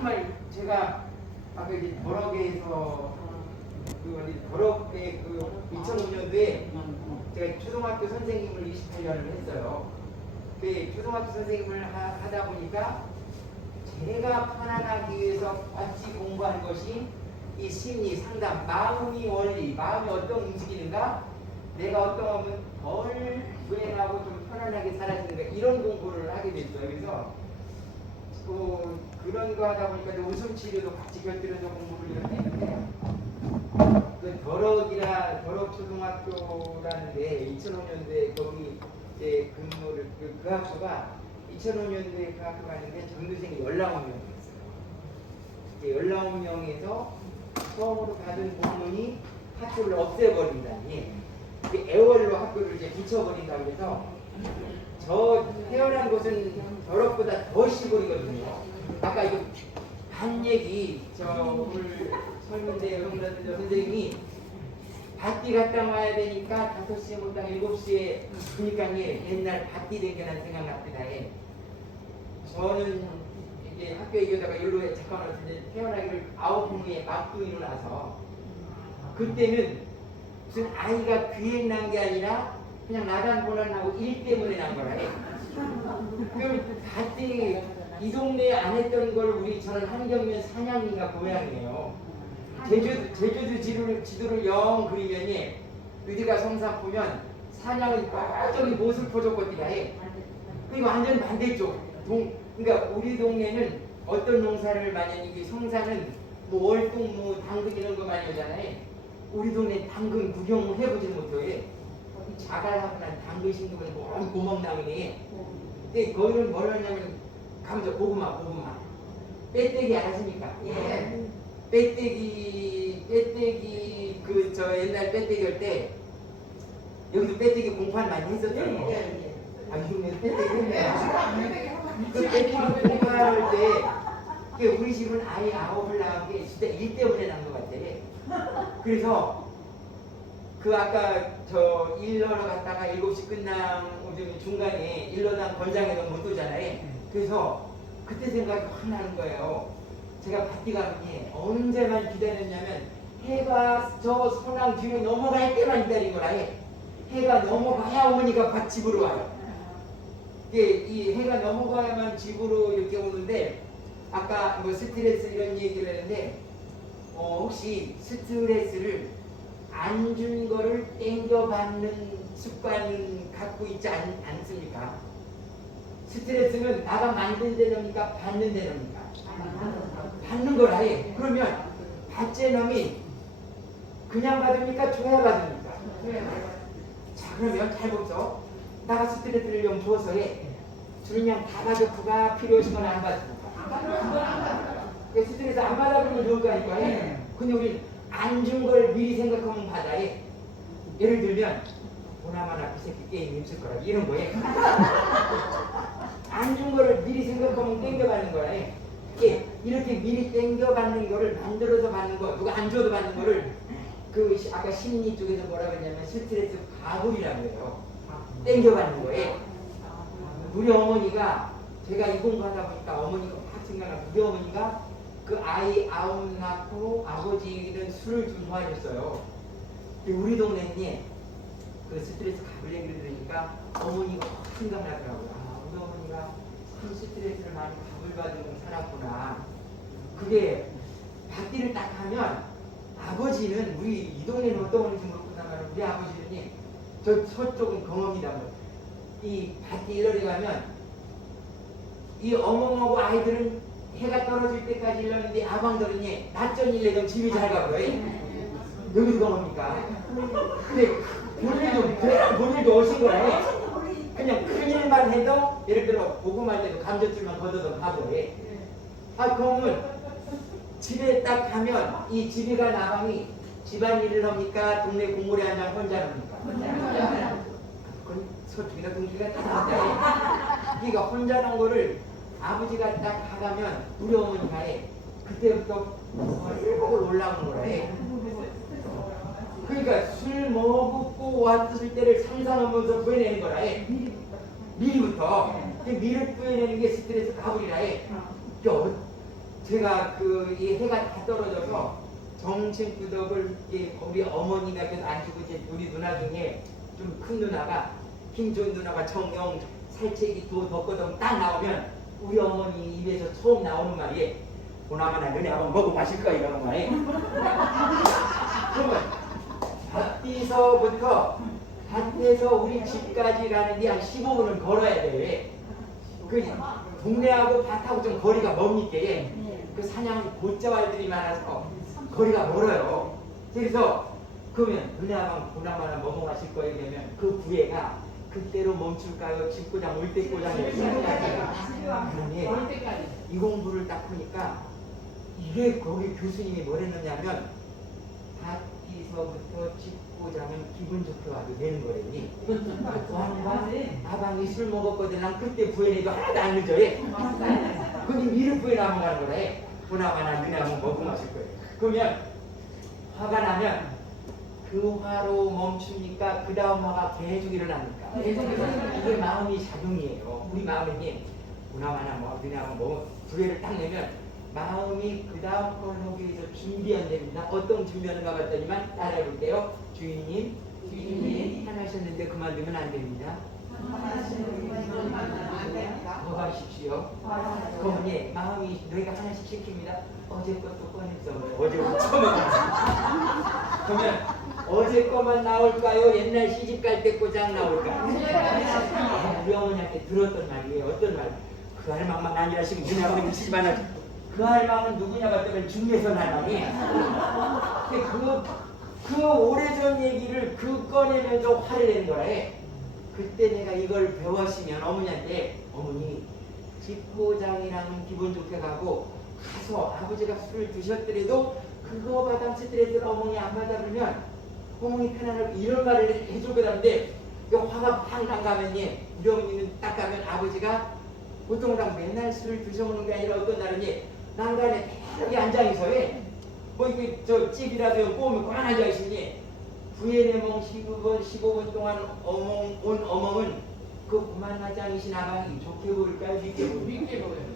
정말 제가 아까 이제 버럭에서 버럭의 2005년도에 제가 초등학교 선생님을 28년을 했어요. 그 초등학교 선생님을 하다 보니까 제가 편안하기 위해서 같이 공부한 것이 이 심리 상담, 마음이 원리, 마음이 어떤 움직이는가, 내가 어떤 덜 불행하고 좀 편안하게 살아지는가, 이런 공부를 하게 됐어요. 그래서 그런 거 하다 보니까 웃음 치료도 같이 곁들여서 공부를 이렇게 했는데, 그 더럭 초등학교라는 데 2005년도에 거기 이제 근무를 그 학교가 2005년도에 그 학교 갔는데 전교생이 19명이었어요. 19명에서 처음으로 받은 공문이 학교를 없애버린다니, 애월로 학교를 이제 붙여버린다고 해서, 저 태어난 곳은 더럭보다 더 시골이거든요. 아까 이거 한 얘기 오늘 설문대 여러분들 선생님이 밭띠 갔다 와야 되니까 5시에 못 당 7시에, 그러니까 옛날 밭띠 댕겨난 생각납니다. 저는 이제 학교 얘기하다가 일로에 잠깐 왔는데 태어나기를 9분에 막둥이로 나서, 그때는 무슨 아이가 귀행 난 게 아니라 그냥 나단보란하고 일 때문에 난 거라 해. 그럼 밭띠 이 동네에 안 했던 걸 저는 한경면 산양인가 고향이에요. 제주도 지도를 영 그리면 어디가 성산 보면 산양은 저기 모슬포조거리가 해. 그리고 완전 반대쪽. 그러니까 우리 동네는 어떤 농사를 만약에 이게 성산은 뭐 월동, 뭐 당근 이런 거 많이 오잖아요. 우리 동네 당근 구경을 해보지 못해. 자갈하고 난 당근 심으면 뭐 고목나무네. 근데 거기는 뭐라 하냐면 감자, 고구마. 빼떼기 아십니까? 예. 빼떼기 옛날 빼떼기 할 때 여기도 빼떼기 공판 많이 했었잖아요. 아, 이동네 빼떼기 했네. 그 빼떼기 공판할 때 우리 집은 아이 9을 낳은 게 진짜 일 때문에 난 것 같아. 그래서 아까 일러러 갔다가 7시 끝나고 중간에 일러난 권장에도 못 오잖아요. 그래서 그때 생각이 확 나는 거예요. 제가 밭띠 가면 언제만 기다렸냐면 해가 저 소랑 뒤로 넘어갈 때만 기다린 거라 해. 해가 넘어가야 어머니가 집으로 와요. 이 해가 넘어가야만 집으로 이렇게 오는데, 아까 뭐 스트레스 이런 얘기를 했는데, 혹시 스트레스를 안 준 거를 땡겨받는 습관은 갖고 있지 않습니까? 스트레스는 나가 만든 데랍니까? 받는 데랍니까? 받는 거라 해. 그러면 받는 놈이 그냥 받습니까? 줘야 받습니까? 자, 그러면 잘 보소. 나가 스트레스를 좀 줘서 해. 그냥 다 받아프가 필요하시면 안 받습니까? 스트레스 안 받아보면 좋을 거 아닐까 해. 근데 우리 안 준 걸 미리 생각하면 받아 해. 예를 들면 보나마나 그 새끼 게임 힘쓸 거라 이런 거에 안 준 거를 미리 생각하면 땡겨받는 거라 해. 이렇게 미리 땡겨받는 거를 만들어서 받는 거, 누가 안 줘도 받는 거를 아까 심리 쪽에서 뭐라고 했냐면 스트레스 가불이라고 해요. 땡겨받는 거에. 우리 어머니가, 제가 이 공부하다 보니까 어머니가 막 생각나. 우리 어머니가 그 아이 9 낳고 아버지는 술을 좀 좋아하셨어요. 우리 동네에 그 스트레스 가불 얘기를 들으니까 어머니가 확 생각나더라고요. 우리 어머니가 참 스트레스를 많이 가불받으면 살았구나. 그게 밭띠를 딱 하면 아버지는, 우리 이 동네는 어떤 건지 모르겠지만 우리 아버지는 저쪽은 경험이다. 이 밭띠 일러리 가면 이 어멍하고 아이들은 해가 떨어질 때까지 일렀는데 아방들은 낮전 일래도 집이 잘 가고요. 여기도 경험입니까? 근데 본일도 오신 거라. 그냥 큰일만 해도, 예를 들어 고구마할 때도 감자줄만 걷어서 가고 해. 그러면 집에 딱 가면 이 집이가 나방이 집안일을 합니까? 동네 공물에 앉아 혼자 합니까? 그건 서쪽이나 동쪽이나 다 혼자 해. 그러니까 혼자 한 거를 아버지가 딱 하가면 우리 어머니가 해. 그때부터 일복을 올라오는 거라 해. 그러니까 술 먹고 왔을 때를 상상하면서 보여내는 거라 해. 미리부터. 미리 보여내는 게 스트레스 가불이라 해. 제가 이 해가 다 떨어져서 정신구덕을 우리 어머니가 안 주고 이제 우리 누나 중에 좀 큰 누나가 김조인 누나가 정영 살채기 덕거덩 딱 나오면 우리 어머니 입에서 처음 나오는 말이 보나마나 너네 한번 먹고 마실 거야 이러는 말이. 그러면 밭에서 우리 집까지 가는데 한 15분은 걸어야 돼. 그 동네하고 밭하고 좀 거리가 멉니까? 그 사냥 골자왈들이 많아서 거리가 멀어요. 그래서 그러면 너네하고 보나마나 먹어 마실 거야 이러면 그 부회가 그때로 멈출까요? 집고장 올 때고장이 그러니 이 공부를 딱 보니까 이게 거기 교수님이 뭐랬느냐면 밭에서부터 집고장은 기분 좋게 와도 되는 거래니. 아방이 술 먹었거든. 난 그때 부회내도 하나도 안 늦어. 근데 미륵 부회 나면 가는 거래. 보나마나 그냥 한번 먹고 마실 거예요. 그러면 화가 나면 그 화로 멈춥니까? 그 다음 화가 계속 일어납니까? 이게 마음이 작용이에요. 우리 마음이 보나마나 뭐 그냥 뭐 부회를 딱 내면 마음이 그 다음 걸 하기 위해서 준비 안 됩니다. 어떤 준비하는가 봤더니만 따라해볼게요. 주인님 하나셨는데 그만두면 안 됩니다. 더 하십시오. 그러니 마음이 너희가 하나씩 시킵니다. 어제 것도 꺼냈어. 어제 처음 그러면 어제 것만 나올까요? 옛날 시집 갈 때 꼬장 나올까요? 우리 어머니한테 들었던 말이에요. 어떤 말? 그 할망만 아니라 지금 누나가 시집 안 하죠. 그 할망은 누구냐 봤더니 중매선 할망이. 그 오래전 얘기를 꺼내면서 화를 내는 거라 해. 그때 내가 이걸 배웠으면 어머니한테 어머니 집고장이라는 기분 좋게 가서 아버지가 술을 드셨더라도 그거 받아 스트레스를 어머니 안 받아보면 어머니 편안하고 이런 말을 해줄 거라는데 화가 팍 나가면 우리 어머니는 딱 가면 아버지가 보통 맨날 술을 드셔먹는 게 아니라 어떤 날은 난간에 편하게 앉아있어. 뭐 이렇게 저 집이라도 꼬우면 그만 앉아있으니 부에내몽 15분 동안 온 어멍은 그 그만하장이신 아방이 좋게 보일까요? 믿게 보일까요?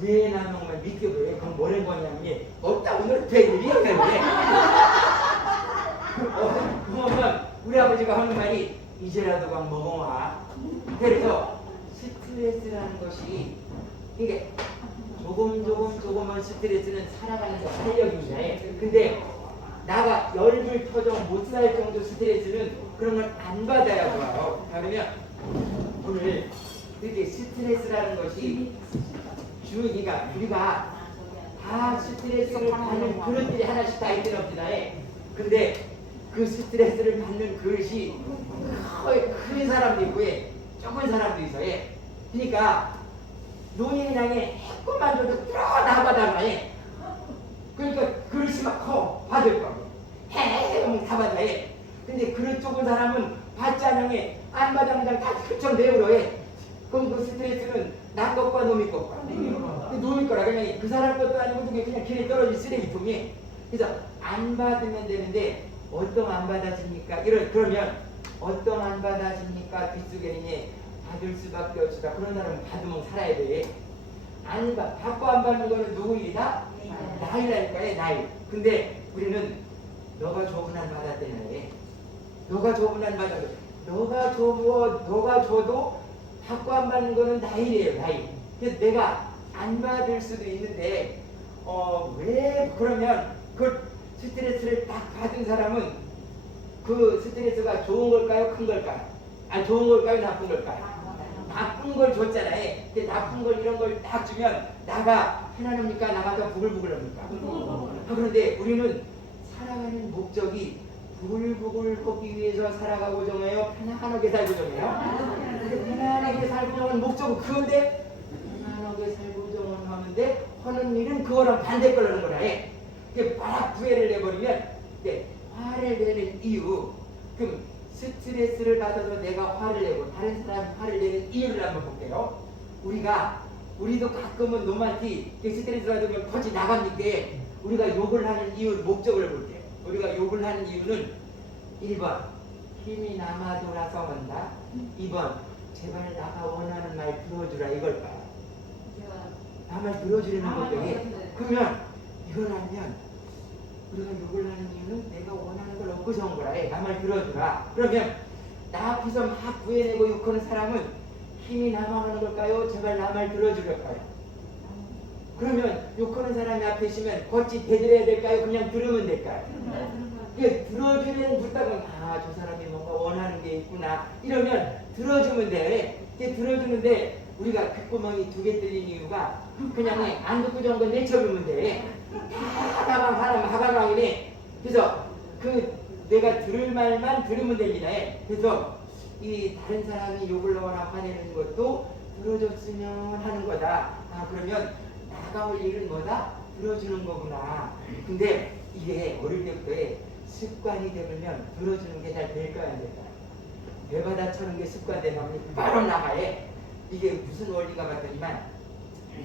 부에나몽만 믿게 보여요. 그럼 뭐라는 거냐면 없다 오늘 되일이야. 그러면 우리 아버지가 하는 말이 이제라도 막 먹어와. 그래서 스트레스라는 것이 이게 조금은 스트레스는 살아가는 게 활력입니다. 근데 나가 열불 터정 못 살 정도 스트레스는 그런 걸 안 받아야 좋아요. 그러면 오늘 이렇게 스트레스라는 것이 주의가 우리가 다 스트레스를 받는 그릇들이 하나씩 다 있는 없지나 근데 그 스트레스를 받는 그릇이 큰 사람도 있고 적은 사람도 있어. 그러니까 논인이 향해 조금만 줘도 다 받아가. 그러니까 그릇이 막 커 받을 거고 해면 다 받아. 근데 그릇 좁은 사람은 받지 않으면 안 받아 그냥 다 훌쩍 내버려. 그럼 그 스트레스는 나 것과 놈이 것과 놈이 거라. 그냥 그 사람 것도 아니고 그냥 길에 떨어진 쓰레기통이. 그래서 안 받으면 되는데 어떤 안 받아집니까? 그러면 어떤 안 받아집니까? 뒷속에는 받을 수밖에 없다. 그런 사람은 받으면 살아야 돼. 받고 안 받는 거는 누구 일이다? 나이라니까요. 나이. 근데 우리는 너가 좁은 안 받았대네. 너가 좁은 안 받았대. 너가 줘도 받고 안 받는 거는 나이래요. 나이. 그래서 내가 안 받을 수도 있는데 왜 그러면 그 스트레스를 딱 받은 사람은 그 스트레스가 좋은 걸까요? 큰 걸까요? 아니 좋은 걸까요? 나쁜 걸까요? 나쁜 걸 줬잖아요. 나쁜 걸 이런 걸 딱 주면 나가 편안합니까? 나가서 부글부글합니까? 그런데 우리는 살아가는 목적이 부글부글 하기 위해서 살아가고 정해요? 편안하게 살고 정해요? 편안하게 살고 정하는 목적은 그건데 편안하게 살고 정하는데 하는 일은 그거랑 반대 걸라는 거라. 막 부해를 내버리면 화를 내는 이유. 그럼 스트레스를 받아서 내가 화를 내고 다른 사람이 화를 내는 이유를 한번 볼게요. 우리도 가끔은 놈한테 스트레스 받으면 터지 나갑니까? 우리가 욕을 하는 이유, 목적을 볼게요. 우리가 욕을 하는 이유는 1번 힘이 남아 돌아서 한다. 2번 제발 나가 원하는 말 들어주라 이걸까요? 나 말 들어주려는 것들이 그러면 이걸 알면 우리가 욕을 하는 이유는 내가 원하는 걸 얻고자 온 거라. 나 말 들어주라. 그러면 나 앞에서 막 구해내고 욕하는 사람은 힘이 나만 하는 걸까요? 제발 나 말 들어주릴까요? 그러면 욕하는 사람이 앞에 있으면 거치 대들어야 될까요? 그냥 들으면 될까요? 이게 들어주는 부탁은 저 사람이 뭔가 원하는 게 있구나 이러면 들어주면 돼. 이게 들어주는데 우리가 귓구멍이 2개 뚫린 이유가 그냥 안 듣고 정도 내쳐주면 돼. 하가방이네. 그래서 내가 들을 말만 들으면 됩니다. 그래서 이 다른 사람이 욕을 넣거나 화내는 것도 들어줬으면 하는 거다. 그러면 다가올 일은 뭐다? 들어주는 거구나. 근데 이게 어릴 때부터 습관이 되면 들어주는 게 잘 될까요? 안 될까요? 배바다 쳐는 게 습관되면 바로 나가요. 이게 무슨 원리가 맞더니만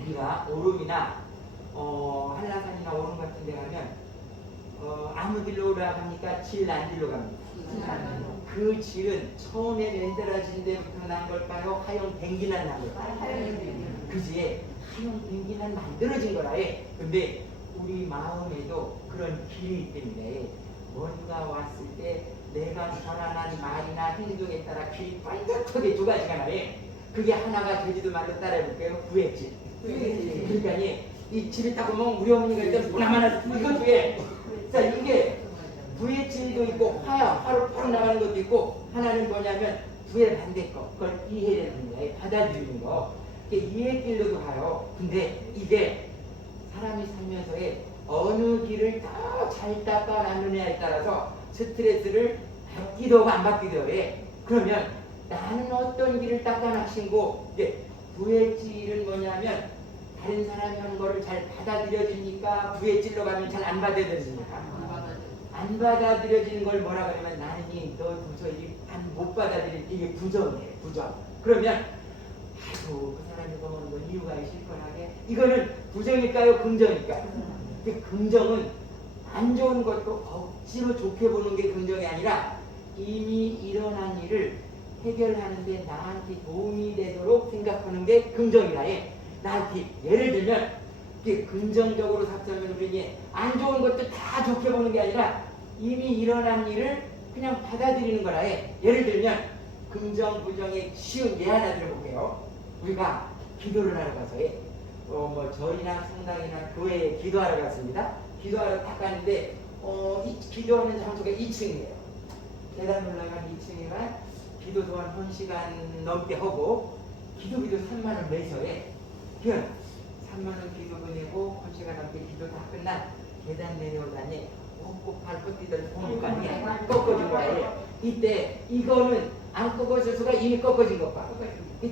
우리가 오름이나 한라산이나 오름 같은 데 가면 아무 길로 올라가니까 질 난 길로 갑니다. 그 질은 처음에 만들어진 데부터 난 걸까요? 하용 댕기난 난 걸까요? 그지? 하용 댕기난 만들어진 거라. 근데 우리 마음에도 그런 길이 있기 때문에 뭔가 왔을 때 내가 전환한 말이나 행동에 따라 길이 반짝하게 2가지가 나요. 그게 하나가 되지도 말로 따라해볼게요. 구획질. 그러니까 이 집에 딱 보면 우리 어머니가 일단 하나 이거 두개. 자, 이게 구획질도 있고 화로 팍 나가는 것도 있고 하나는 뭐냐면 구의 반대 거. 그걸 이해해야 되는 거예요. 받아들이는 거. 이게 이해길로도 가요. 근데 이게 사람이 살면서의 어느 길을 더 잘 닦아놨느냐에 따라서 스트레스를 받기도 하고 안 받기도 해. 그러면 나는 어떤 길을 닦아놨신고 부해질은 뭐냐면 다른 사람이 하는 거를 잘 받아들여지니까 부해질로 가면 잘 안 받아들여지니까 안 받아들여지는 걸 뭐라 그러면 나는 너 도저히 못 받아들이는 이게 부정이에요. 부정. 그러면 그 사람이 보는 건 이유가 실컷하게 이거는 부정일까요? 긍정일까요? 긍정은 안 좋은 것도 억지로 좋게 보는 게 긍정이 아니라 이미 일어난 일을 해결하는데 나한테 도움이 되도록 생각하는 게 긍정이라. 나한테 예를 들면 긍정적으로 삭제하면 우리 안 좋은 것도 다 좋게 보는 게 아니라 이미 일어난 일을 그냥 받아들이는 거라. 예를 들면 긍정 부정의 쉬운 예 하나 들어볼게요. 우리가 기도를 하러 가서 절이나 성당이나 교회에 기도하러 갔습니다. 기도하러 딱 가는데 이 기도하는 장소가 2층이에요. 계단 올라간 2층이면 기도 또한 1시간 넘게 하고 기도비도 3만원 내서 해. 그냥 3만원 기도도 내고 1시간 넘게 기도 다 끝난 계단 내려오다니 꼭 발끝 뛰던 공간이 꺾어진 거예요. 이때 이거는 안 꺾어질 수가 이미 꺾어진 것 봐.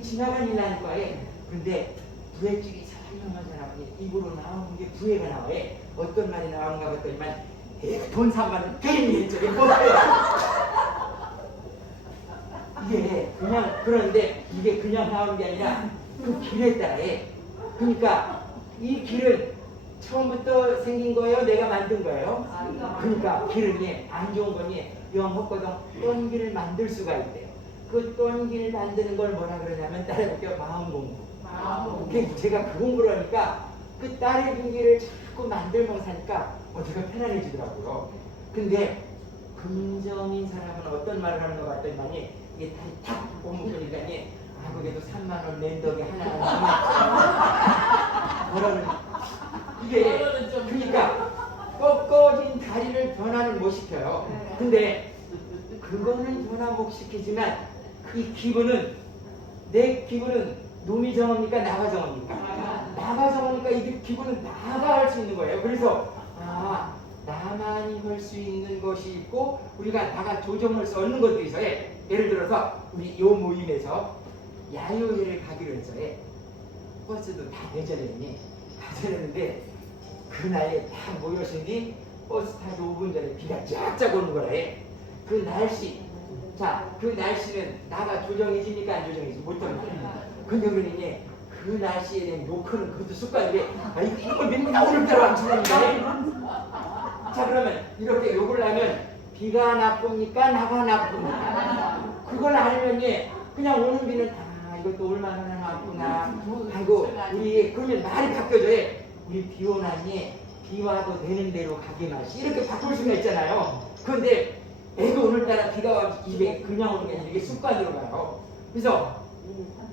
지나간 일이라니까. 근데 부해질이 설명한 사람이 입으로 나오는 게 부해가 나와요. 어떤 말이 나오는가 봤더니만 돈 3만원 괜히 저기 못해요. 이게 그냥 그런데 이게 그냥 나오는 게 아니라 그 길에 따라 해. 그러니까 이 길은 처음부터 생긴 거예요? 내가 만든 거예요? 그러니까 길은 안 좋은 거니 영헛거든 떤 길을 만들 수가 있대요. 그 떤 길 만드는 걸 뭐라 그러냐면 따라해볼게요. 마음 공부. 제가 그 공부를 하니까 그 딸의 분기를 자꾸 만들면 사니까 어디가 편안해지더라고요. 근데 긍정인 사람은 어떤 말을 하는 것 같더니 이게 다리 탁 꼽으니까 그래도 3만원 낸 덕에 하나 뭐라는 이게 그러니까 꺾어진 다리를 변화를 못 시켜요. 근데 그거는 변화 못 시키지만 이 기분은 내 기분은 놈이 정합니까? 나가 정합니까? 나가 정하니까 이 기분은 나가 할 수 있는 거예요. 그래서 나만이 할 수 있는 것이 있고 우리가 나가 조정할 수 없는 것도 있어요. 예를 들어서 우리 요 모임에서 야유회를 가기로 했어요. 버스도 다 대절했니? 가져냈는데 그날에 다 모여신 뒤 버스 타기 5분 전에 비가 쫙쫙 오는 거래. 그 날씨, 그 날씨는 나가 조정해집니까? 안 조정해지지? 못합니다. 근데 우리는 그 날씨에 대한 욕하는 그것도 습관인데 이걸 맨날 오늘따라 안 주는데. 자, 그러면 이렇게 욕을 하면 비가 나쁩니까? 나가 나쁩니까? 그걸 알면 그냥 오는 비는 이것도 얼마나 나쁘나 하고 우리 그러면 말이 바뀌어져요. 우리 비오나니 비와도 되는 대로 가게 마시 이렇게 바꿀 수가 있잖아요. 그런데 애가 오늘따라 비가 와 입에 그냥 오는 게 아니라 이게 습관으로 가요. 그래서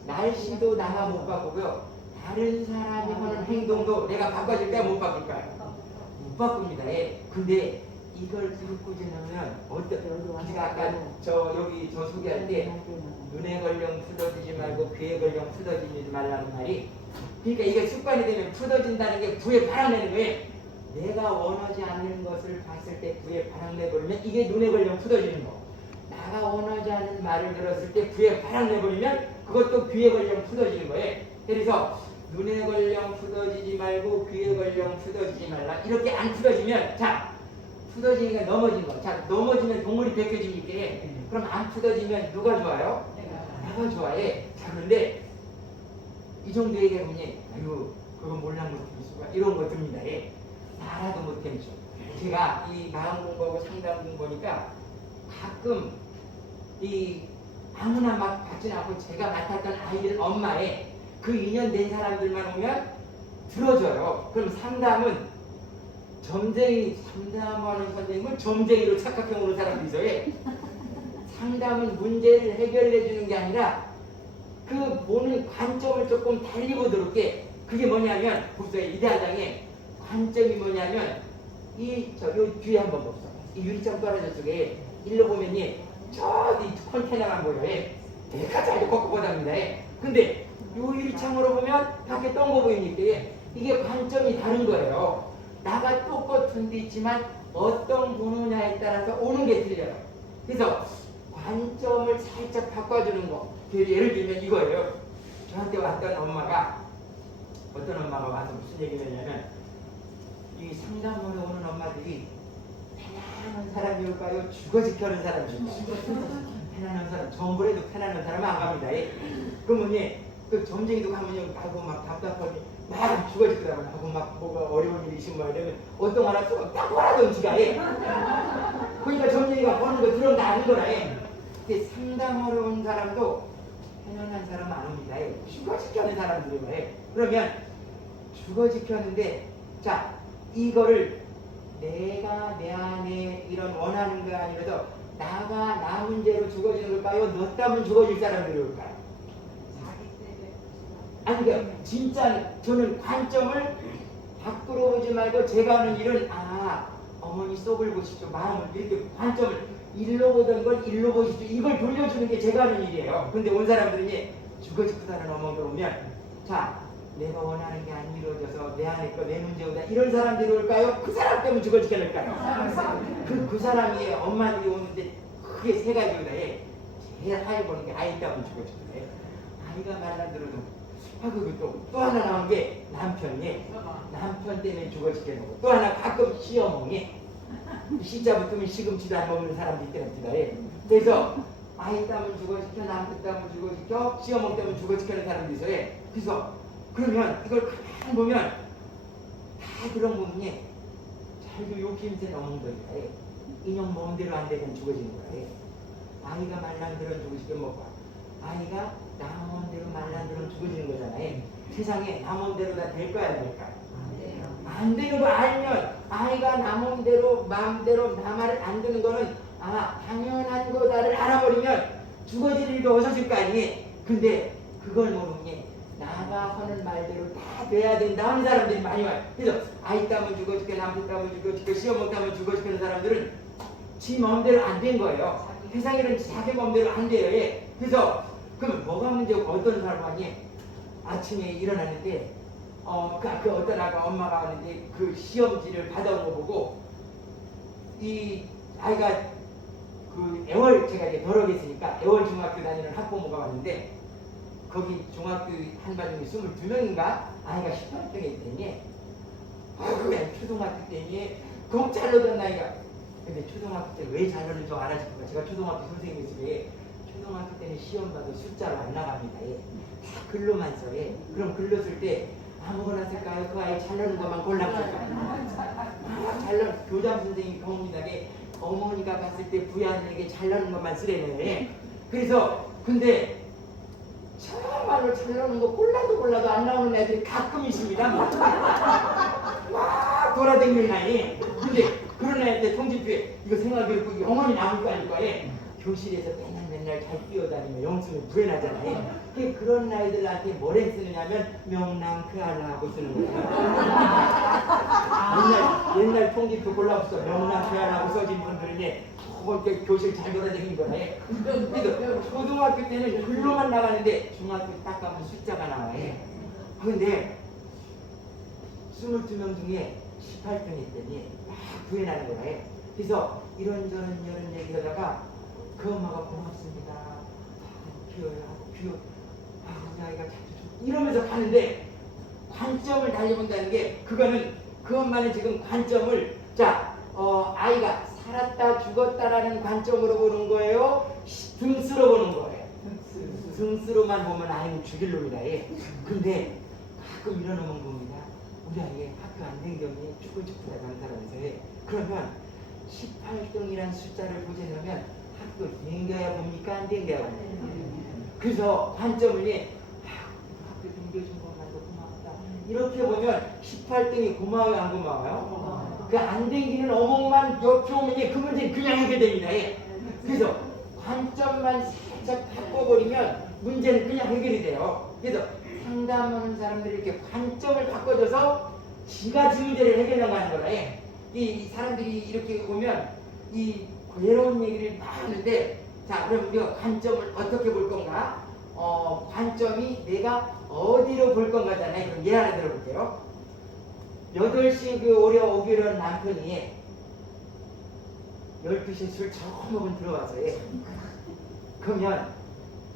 날씨도 나가 못 바꾸고요. 다른 사람이 하는 행동도 내가 바꿔줄까 못 바꿀까요? 못 바꿉니다. 예. 근데 이걸 듣고 지나면 제가 아까 여기 소개할 때 눈에 걸령 푸더지지 말고 귀에 걸령 푸더지지 말라는 말이, 그러니까 이게 습관이 되면 푸더진다는 게 부에 바람내는 거예요. 내가 원하지 않는 것을 봤을 때 부에 바람내버리면 이게 눈에 걸령 푸더지는 거. 나가 원하지 않는 말을 들었을 때 부에 바람내버리면 그것도 귀에 걸령 푸더지는 거예요. 그래서 눈에 걸령 푸더지지 말고 귀에 걸령 푸더지지 말라. 이렇게 안 푸더지면, 자, 푸더지니까 넘어진 거. 자, 넘어지면 동물이 벗겨지니까. 그럼 안 푸더지면 누가 좋아요? 내가 좋아해. 자, 그런데 이 정도 얘기하면, 아유, 그거 몰라 못할 수가 이런 거 듭니다. 예. 나라도 못했죠. 제가 이 마음 공부하고 상담 공부니까 가끔 이 아무나 막 받지 않고 제가 맡았던 아이들 엄마의 그 2년 된 사람들만 오면 들어줘요. 그럼 상담은 상담하는 선생님은 점쟁이로 착각해 오는 사람도 있어요. 상담은 문제를 해결해 주는 게 아니라 그 보는 관점을 조금 달리 보도록 게, 그게 뭐냐면 보세요. 이대화장의 관점이 뭐냐면 요 뒤에 한번 봅시다. 이 유리창 떨어져 쪽에 일로 보면이 저기 컨테이너만 보여요. 내가 잘 꺾어보답니다. 근데 요 유리창으로 보면 밖에 똥거 보이니까 이게 관점이 다른 거예요. 나가 똑같은 데 있지만 어떤 보느냐에 따라서 오는 게 틀려요. 그래서 관점을 살짝 바꿔주는 거. 예를 들면 이거예요. 저한테 왔던 엄마가, 어떤 엄마가 와서 무슨 얘기를 했냐면, 이 상담으로 오는 엄마들이 편안한 사람이 올까요? 죽어지켜는 사람이 올까요? 편안한 사람, 정부에도 편안한 사람은 안 갑니다. 그러면 그 점쟁이도 가면 하고 막 답답하니 막 죽어지더라고요. 하고 막 뭐가 어려운 일이 있으면 막 이러면 어떤 하나 또 딱 뭐라든지가 그러니까 점쟁이가 보는 거 들어온다 아는 거라. 근데 상담하러 온 사람도 편안한 사람 안 옵니다. 죽어지켜는 사람들이에요. 그러면 죽어지켰는데, 자, 이거를 내가 내 안에 이런 원하는 거 아니라도 나가 나 문제로 죽어지는 걸까요? 너 때문에 죽어질 사람들이 올까요? 아니, 그러니까 진짜 저는 관점을 밖으로 보지 말고 제가 하는 일은, 어머니 속을 보시죠. 마음을 이렇게 관점을 일로 보던 걸 일로 보시죠. 이걸 돌려주는 게 제가 하는 일이에요. 근데 온 사람들이 죽어지고다는 어머니가 오면, 자, 내가 원하는 게 안 이루어져서 내 안에 내 문제보다 이런 사람들이 올까요? 그 사람 때문에 죽어지겠을까요? 그 사람이 엄마들이 오는데 크게 세 가지가 제일 하이 보는 게 아이 때문에 죽어지거든요. 아이가 말 안 들어도 그리고 또 하나 나온 게 남편이, 남편 때문에 죽어지게 되고, 또 하나 가끔 시어머니, 시자 붙으면 시금치도 안 먹는 사람도 있더랍니다. 그래서 아이 때문에 죽어지켜, 남편 때문에 죽어지켜, 시어머니 때문에 죽어지켜는 사람도 있어요. 그래서 그러면 이걸 가만 보면 다 그런 부분이 잘도 욕심새 넘은 거니까 인형 몸대로 안 되면 죽어지는 거예요. 아이가 말랑들은 죽어지게 먹고, 아이가 나 마음대로 말랑들은 죽어지는 거잖아요. 세상에 나 마음대로 다 될 거야 안 될까? 안 되는 거 알면, 아이가 나 마음대로 마음대로 나 말을 안 듣는 거는 당연한 거다를 알아버리면 죽어질 일도 없어질 거 아니니. 근데 그걸 모르니 나가 하는 말대로 다 돼야 된다 하는 사람들이 많이 와요. 그래서 아이 때문에 죽어지게, 남편 때문에 죽어지게, 시어머니 때문에 죽어지게 사람들은 지 마음대로 안 된 거예요. 세상에는 자기 마음대로 안 돼요. 그래서 그럼 뭐가 문제고, 어떤 사람이 아침에 일어났는데 그 어떤 엄마가 왔는데 그 시험지를 받아온 거 보고, 이 아이가 그 제가 이제 더러겠으니까 애월 중학교 다니는 학부모가 왔는데, 거기 중학교 한 반 중에 22명인가 아이가 18등에 있더니, 그냥 초등학교 때니 그럼 잘 넣던 나이가. 근데 초등학교 때 왜 잘 넣는 줄 알아줄 거야. 제가 초등학교 선생님이었으니 초등학교 때는 시험 봐도 숫자로 안 나갑니다. 다 글로만 써. 그럼 글로 쓸 때 아무거나 쓸까요? 그 아이 잘 넣는 것만 골라볼까요? 잘 넣는 교장 선생님이 경험이다게 어머니가 봤을 때 부야한에게 잘 넣는 것만 쓰래요. 그래서 근데 정말로 잘 나오는 거 골라도 안 나오는 애들이 가끔 있습니다. 막 돌아다니는 아이. 근데 그런 애한테 통지표에 이거 생각해보고 영원히 남을 거 아닐 거에 교실에서 맨날 잘 뛰어다니며 영수는 불어나잖아요. 그런 아이들한테 뭐래 쓰느냐면 명랑 크알라하고 쓰는 거예요. 옛날 통지표 골라봤어. 명랑 크알라하고 써진 분들은 교실 잘 돌아다니는 거예요. 그래서 초등학교 때는 글로만 나가는데 중학교 딱 가면 숫자가 나와요. 그런데 22명 중에 18등 했더니 막 구해나는 거예요. 그래서 이런저런 얘기하다가 그 엄마가 고맙습니다. 귀여워요. 우리 아이가 참 이러면서 가는데 관점을 달려본다는 게 그거는 그 엄마는 지금 관점을 아이가 살았다 죽었다라는 관점으로 보는 거예요? 등수로 보는 거예요? 등수로만 보면 아이는 죽일 놈이다. 근데 가끔 이런 놈은 봅니다. 우리 아이 학교 안 된 경우에 쭈글쭈글하게 한다면서 해. 그러면 18등이라는 숫자를 보자면 학교 댕겨야 봅니까? 안 댕겨야 봅니까? 그래서 관점을 학교 댕겨준 것만도 고맙다. 이렇게 보면 18등이 고마워요? 안 고마워요? 그 안 댕기는 어묵만 옆에 오면 그 문제는 그냥 해결됩니다. 그래서 관점만 살짝 바꿔버리면 문제는 그냥 해결이 돼요. 그래서 상담하는 사람들이 이렇게 관점을 바꿔줘서 지가 문제를 해결하는 거라. 이 사람들이 이렇게 오면 이 외로운 얘기를 다 하는데, 자, 그럼 우리가 관점을 어떻게 볼 건가? 관점이 내가 어디로 볼 건가잖아요. 그럼 얘 하나 들어볼게요. 8시 오기로 한 남편이 12시에 술 처음 들어와서 그러면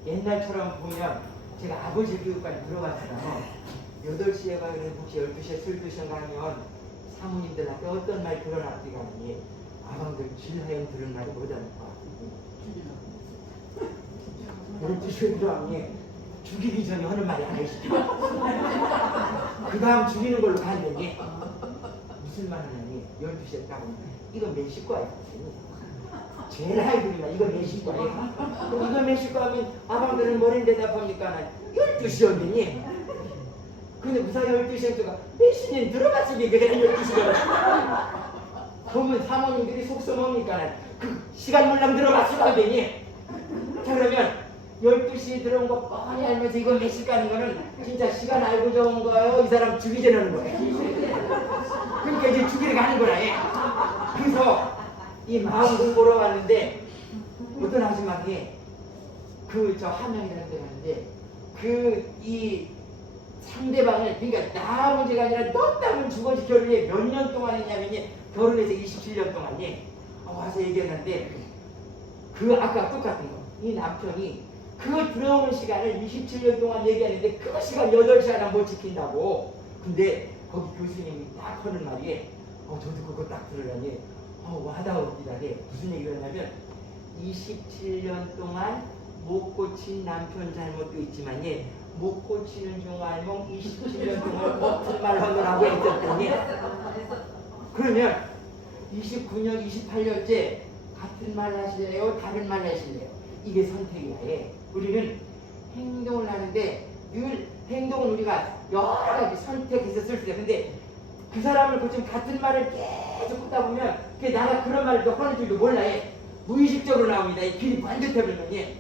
옛날처럼 보면 제가 아버지 교육관에 들어갔잖아요. 8시에 가면 혹시 12시에 술 드시는가 하면 사모님들한테 어떤 말 들어놨지가 하니 아방들 질하연 들은 말이 뭐다니까 12시에 들어가니 죽이기 전에 하는 말이 아니시죠. 그 다음 죽이는 걸로 간다니 무슨 말 하냐니 12시에 딱 이거 몇 식구야? 제일 하이브리만 이거 몇 식구야? 그럼 이거 몇 식구 하면 아방들은 뭐를 대답합니까? 12시였더니 근데 무사 12시에 들어가 몇 시는 들어갔지 그게 12시거든. 그러면 사모님들이 속성합니까? 그 시간 물랑 들어갔을 거더니 자 그러면 12시에 들어온 거 뻔히 알면서 이거 몇 시 가는 거는 진짜 시간 알고 적은 거예요? 이 사람 죽이려는 거예요. 그러니까 이제 죽이러 가는 거라. 그래서 이 마음 공부로 왔는데 어떤 아줌마게 함양이라는 데 갔는데 이 상대방을 그러니까 나 문제가 아니라 너 때문에 죽어지 결혼해 몇 년 동안 했냐면 결혼해서 27년 동안에 와서 얘기했는데 아까 똑같은 거 이 남편이 그 들어오는 시간을 27년 동안 얘기하는데 그 시간 8시간 못 지킨다고. 근데 거기 교수님이 딱 하는 말이 저도 그거 딱 들으려니 와닿았기다래. 무슨 얘기를 하냐면 27년 동안 못 고친 남편 잘못도 있지만 못 고치는 중알몽 27년 동안 같은 말 하느라고 했었더니 그러면 29년 28년째 같은 말 하실래요? 다른 말 하실래요? 이게 선택이야. 우리는 행동을 하는데 늘 행동은 우리가 여러 가지 선택해서 쓸 수 있어요. 근데 그 사람을 지금 같은 말을 계속 하다 보면 나가 그런 말을 또 하는 줄도 몰라. 무의식적으로 나옵니다. 길이 반듯해버리면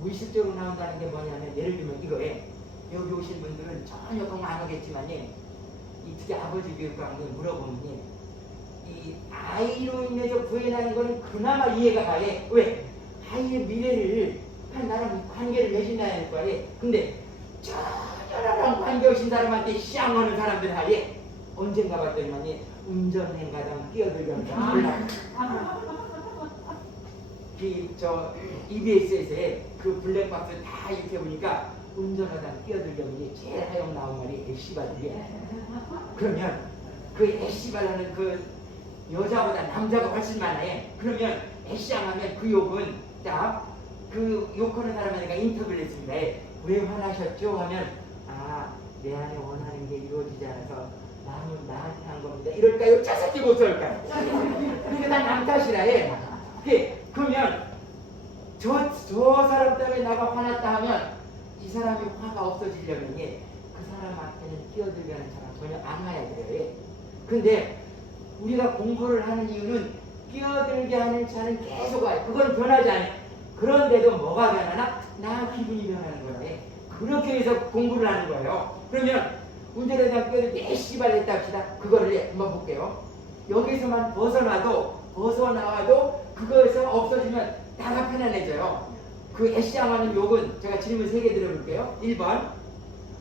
무의식적으로 나온다는 게 뭐냐면 예를 들면 이거에 여기 오신 분들은 전혀 그런 거 안 하겠지만 특히 아버지 교육관에 물어보면 이 아이로 인해서 구해나는 거는 그나마 이해가 가요. 왜? 아이의 미래를 나랑 관계를 맺어놔야 할 거야. 근데 전혀 나랑 관계없인 사람한테 시앙하는 사람들 하에 언젠가 봤더니만 운전행가당 끼어들면서 몰라. EBS에서의 그 블랙박스 다 이렇게 보니까 운전하다 끼어들려면 제일 하용 나온 말이 애씨발이래. 그러면 그 애씨발하는 그 여자보다 남자가 훨씬 많아요. 그러면 애씨양하면 그 욕은 그 욕하는 사람한테 인터뷰를 했습니다. 왜 화나셨죠? 하면 내 안에 원하는 게 이루어지지 않아서 남은 나한테 한 겁니다. 이럴까요? 짜증이 못 쏠까요? 그게 다 남 탓이라 그러면 저 사람 때문에 나가 화났다 하면 이 사람이 화가 없어지려면 그 사람 앞에는 끼어들게 하는 사람 전혀 안 와야 돼요. 예. 근데 우리가 공부를 하는 이유는 끼어들게 하는 차는 계속 와요. 그건 변하지 않아요. 그런데도 뭐가 변하나? 나 기분이 변하는 거예요. 예. 그렇게 해서 공부를 하는 거예요. 그러면 운전에다 끼어들게 씨발 했다 합시다. 그거를 한번 볼게요. 여기서만 벗어나와도 그거에서 없어지면 나가 편안해져요. 그 애시장하는 욕은 제가 질문 3개 드려볼게요. 1번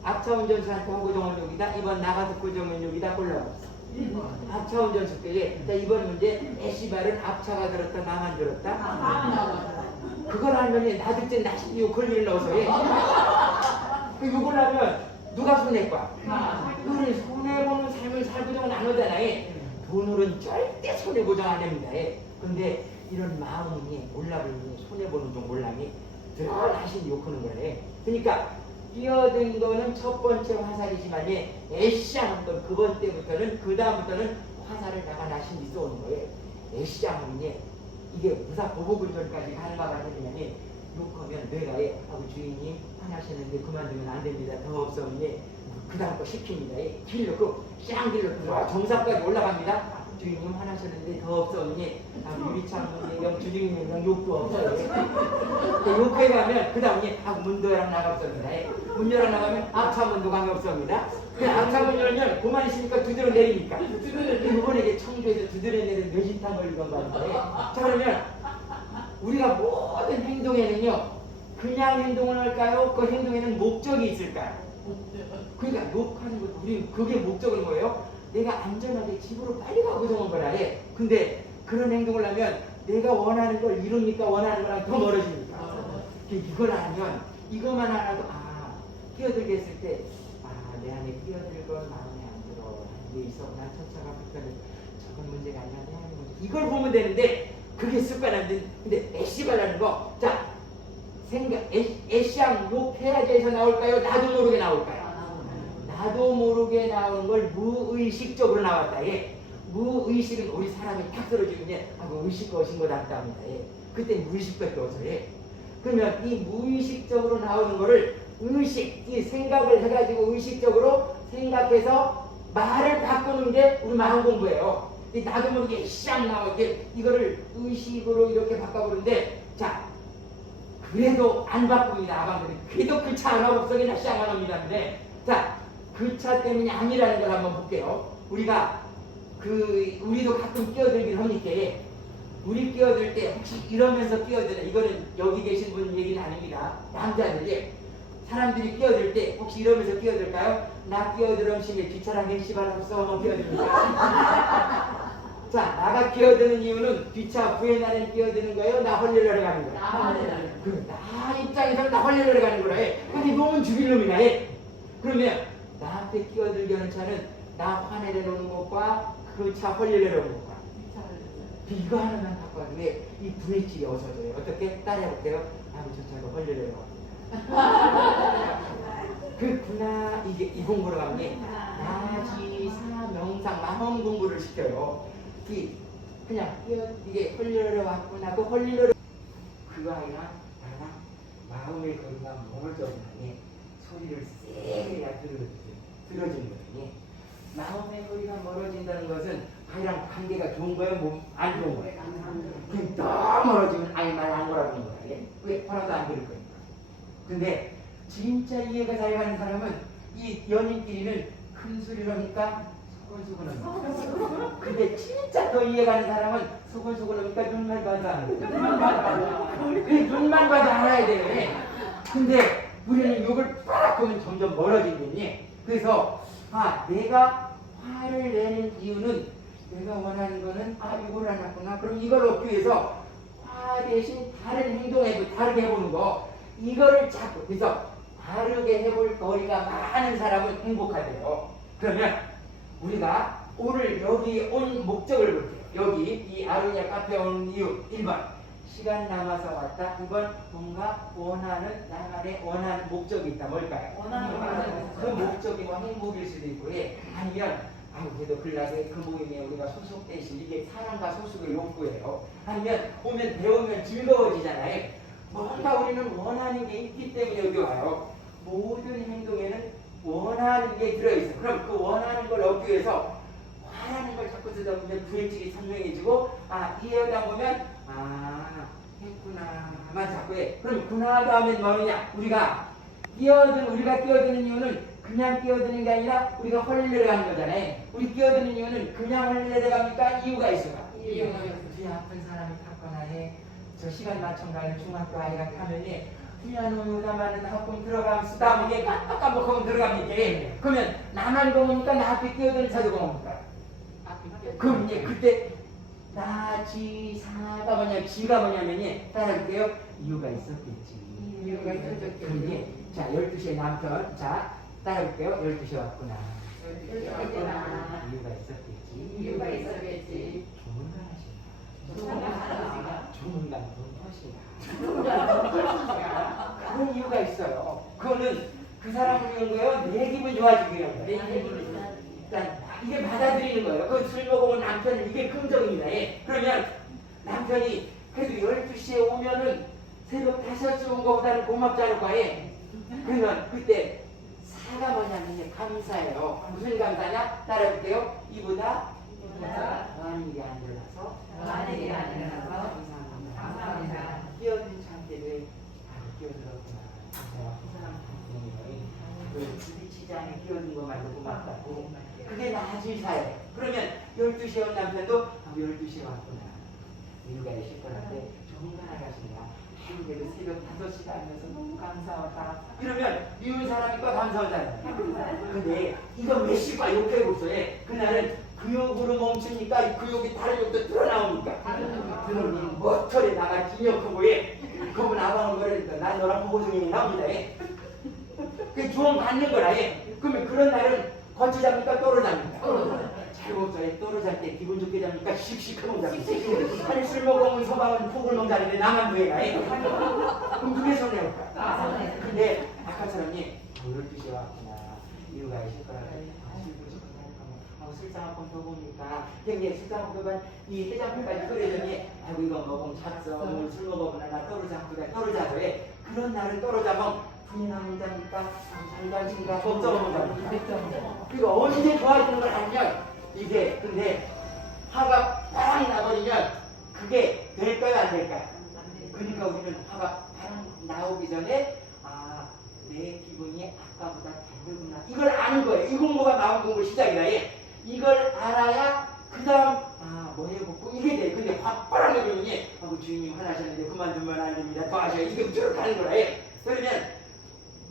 앞차 운전수한테 허구정은 욕이다. 2번 나가 듣고 정은 욕이다. 골라봅시다. 앞차 운전수 때에 자, 이번 문제 애시발은 앞차가 들었다 나만 들었다. 그걸 하면 나 듣지 나시 욕을 일 넣어서 그 욕을 하면 누가 손해봐? 우리 손해보는 삶을 살고정은 안 오잖아요. 돈으로는 절대 손해보장 안 합니다. 근데 이런 마음이 올라버리니 손해보는 좀 올라니 들어가신 욕하는 거예요. 그러니까 끼어든 거는 첫 번째 화살이지만 애시장은 건 그번 때부터는 그 다음부터는 화살을 나가 나신이 쏘는 거예요. 애시장은 이게 무사 보복운전까지 가는 바가 아니면 욕하면 내가 하고 주인님 화나셨는데 그만두면 안 됩니다. 더 없으면 그 다음 거 시킵니다. 길로 쌍 길로 정상까지 올라갑니다. 주인님 화나셨는데 더 없으면 유리창 주인님이랑 욕도 없어요. 욕해 가면 그 다음에 문도랑 나갑습니다. 문 열어 나가면 앞차 문도 강이 없습니다. 그 앞차 문 열면 그만 있으니까 두드려 내리니까. 이번에 청주에서 두드려 내리는 뇌진탕 걸리던 건데. 자 그러면 우리가 모든 행동에는요 그냥 행동을 할까요? 그 행동에는 목적이 있을까요? 그러니까 욕하는 것도 우리 그게 목적인 거예요. 내가 안전하게 집으로 빨리 가고 정한 거라 해. 근데 그런 행동을 하면 내가 원하는 걸 이루니까 원하는 거랑 더 멀어지니까. 이걸 하면 이것만 알아도 끼어들게 했을 때 내 안에 끼어들 건 마음에 안 들어. 이게 있어. 난 첫차가 불편해. 저건 문제가 아니야. 내 안에 문제. 이걸 보면 되는데 그게 습관인데 근데 애씨발라는 거. 자 애씨양 욕해야지에서 나올까요? 나도 모르게 나올까요? 나도 모르게 나오는 걸 무의식적으로 나왔다. 무의식은 우리 사람이 탁 떨어지면 의식과 의식 거 같다 합니다. 그때 무의식밖에 없어요. 그러면 이 무의식적으로 나오는 거를 의식, 이 생각을 해가지고 의식적으로 생각해서 말을 바꾸는 게 우리 마음 공부예요. 나도 모르게 샥 나오게 이거를 의식으로 이렇게 바꿔보는데 자 그래도 안 바꿉니다. 아방들이 그래도 그 차 하나 없어기나 샥 안 합니다. 자 그 차 때문이 아니라는 걸 한번 볼게요. 우리도 가끔 끼어들긴 합니까? 우리 끼어들 때 혹시 이러면서 끼어드나 이거는 여기 계신 분 얘기는 아닙니다. 남자들이 사람들이 끼어들 때 혹시 이러면서 끼어들까요? 나 끼어들음 심해 뒷차량에 씨발하고 써 끼어듭니다. 자 나가 끼어드는 이유는 뒷차 부에나는 끼어드는 거예요? 나 헐리려고 가는 거예요? 나 입장에서 나 헐리려고 가는 거래. 근데 놈은 죽일 놈이나 해. 그러면 나한테 끼어들게 하는 차는 나 화내려 놓는 것과 그 차 헐리려 놓는 것과 이거 하나만 갖고 와도 이 부딪히게 어서져요. 어떻게? 따라해볼게요. 저 차가 헐리려 그렇구나. 이 공부를 하면 나지사 명상 마음 공부를 시켜요. 그냥 이게 헐리려 왔구나. 그 헐리려 그거 아니라 나가 마음의 거리가 멀어져나니 소리를 세게 들어주는 거니 마음의 거리가 멀어진다는 것은 가장 관계가 좋은 거예요? 안 좋은 거예요? 그럼 더 멀어지면 아예 말 안 거라는 거야. 왜? 하나도 안 들을 거니까. 근데 진짜 이해가 잘 가는 사람은 이 연인끼리는 큰 소리를 하니까 소곤소곤 합니다. 근데 진짜 더 이해가는 사람은 소곤소곤 하니까 눈만 봐도 하는 거예요. 눈만 봐도 알아야 돼요. 근데 우리는 욕을 빡 하면 점점 멀어지거든요. 그래서 내가 화를 내는 이유는 내가 원하는 거는 이걸 안 했구나. 그럼 이걸 얻기 위해서 화 대신 다른 다르게 해보는 거 이거를 자꾸 그래서 다르게 해볼 거리가 많은 사람은 행복하대요. 그러면 우리가 오늘 여기 온 목적을 볼게요. 여기 이 아로니아 카페에 온 이유 1번 시간 남아서 왔다. 2번 뭔가 나만의 원하는 목적이 있다. 뭘까요? 그 목적이 행복일 수도 있고 아니면 그래도 글라스의 그 모임에 우리가 소속되신 이게 사랑과 소속의 욕구예요. 아니면 보면 배우면 즐거워지잖아요. 뭔가 우리는 원하는 게 있기 때문에 여기 와요. 모든 행동에는 원하는 게 들어있어. 그럼 그 원하는 걸 얻기 위해서 화라는 걸 자꾸 쓰다 보면 부해지기 선명해지고, 이해하다 보면 했구나만 자꾸 해. 그럼 구나 다음엔 뭐느냐? 우리가 끼어드는 이유는 그냥 끼어드는 게 아니라 우리가 헐리 내려가는 거잖아요. 우리 끼어드는 이유는 그냥 헐리 내려갑니까? 이유가 있어요. 이유가 뒤에 아픈 사람이 탔거나 해. 저 시간 맞춰 가는 중학교 아이가 타면이 피아노 요담하는 학원 들어가면 쓰다 보니 깜빡깜빡하면 들어갑니까? 그러면 나만 공으니까 나 앞에 끼어드는 차도 공입니까? 그럼 이제 그때 지사가 뭐냐, 지가 뭐냐면요, 따라할게요. 이유가 있었겠지. 이유가 있었겠지. 근데 자 12시에 남편, 자 따라할게요. 12시에 왔구나. 이유가 있었겠지. 이유가 있었겠지. 조문관 그런 이유가 있어요. 그거는 그 사람을 위한 거예요. 내 기분 좋아지기 위한 거예요. 내 기분 그러니까 이게 받아들이는 거예요. 그 술 먹으면 남편은 이게 긍정입니다. 그러면 남편이 그래도 12시에 오면은 새벽 5시에 온 거보다는 고맙지 않을까 해. 그러면 그때 사가 뭐냐면 감사해요. 무슨 감사냐? 따라해볼게요. 이보다 많은 일이 안 일어나서 감사합니다. 끼어든 참깨를 끼어들었구나. 그 사람 덕분이에요. 그 부딪히장에 끼어든 것만도 고맙다고. 그게 나중에 사요. 그러면 12시에 온 남편도 12시에 왔구나. 이유가 있을 거란데 좋은 거 나가신다. 그래도 새벽 5시가 하면서 너무 감사하다. 그러면 미운 사람이 또 감사하잖아요. 근데 이거 몇 시가 욕해보세요. 그날은 그 욕으로 멈추니까 그 욕이 다른 욕도 드러나오니까. 그러니 머털에 나가 기념크보에 그분 아방을 거리니까 난 너랑 보고중이 나옵니다. 그 조언 받는 거라. 그러면 그런 날은 거치잡니까 떨어잡니까? 잘못자에 떨어질 때 기분 좋게 잡니까? 씩씩하고 잡니까? 아니 술 먹으면 소방은 폭을 먹자는데 나만 왜가 해? 그럼 그게 손해일까? 근데 아까처럼 12시에 왔구나. 이유가 있을 거라. 술상 한번 더 보니까 형님 술상 한번 보면 이 해장국까지 끓여주니 아이고 이거 먹으면 잤어. 오늘 술 먹으면 나 떨어져서 해. 그런 날은 떨어져면 부인하는 자니까 잘 가진가 걱정하는 자니까. 그리고 언제 좋아지는 걸 알면 이게 근데 화가 바람이 나버리면 그게 될까요 안 될까요? 그러니까 우리는 화가 바람 나오기 전에 내 기분이 아까보다 다르구나 이걸 아는 거예요. 이 공부가 마음 공부 시작이다. 이걸 알아야 그 다음 뭐 해보고 이게 돼. 근데 확 바람이 불면 주인님 화나셨는데 그만두면 안 됩니다. 더 하셔야 이게 쭉 가는 거라. 그러면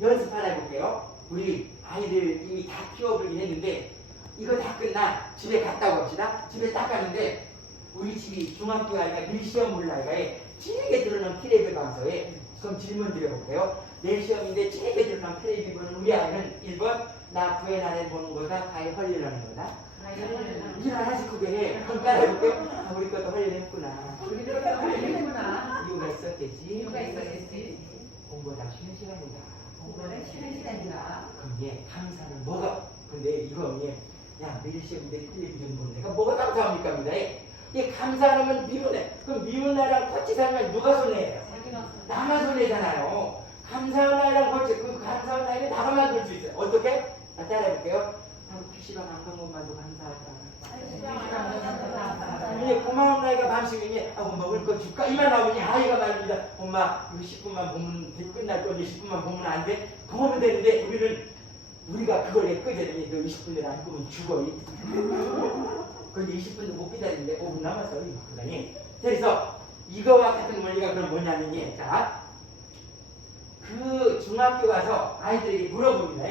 연습 하나 해볼게요. 우리 아이들 이미 다 키워보긴 했는데 이거 다 끝나 집에 갔다 옵시다. 집에 딱 가는데 우리 집이 중학교 아이가 밀시험 볼 나이가 진하게 드러난 테레비 방송에 그럼 질문 드려볼게요. 내일 시험인데 진하게 드러난 테레비 보는 우리 아이는 1번 나 부의 날에 보는 거다 아이 헐리라는 거다. 이런 하나씩 그게 해. 그럼 따라해볼게요. 우리 것도 헐리했구나. 이유가 있었겠지. 공부하다 쉬는 시간이다. 그럼 감사는 뭐가 근데 이거 내일 시험인데 텔레비전 보는 애가 뭐가 감사합니까? 감사하면 미운애. 그럼 미운 애랑 같이 살면 누가 손해예요? 나만 손해잖아요. 감사한 아이랑 같이 그 감사한 아이를 나가 만들 수 있어요. 어떻게? 따라해볼게요. PC방 한 번만도 감사하다. 고마운 나이가 반씩이니 먹을 거 줄까? 이만 나오니 아이가 말입니다. 엄마 이거 10분만 보면 끝날 건데 10분만 보면 안 돼? 그거면 되는데 우리가 그걸 끄자니 너 20분 내에 안 끄면 죽어. 근데 20분도 못 기다리는데 5분 남았어. 그래서 이거와 같은 원리가 그럼 뭐냐면 자, 그 중학교 가서 아이들에게 물어봅니다.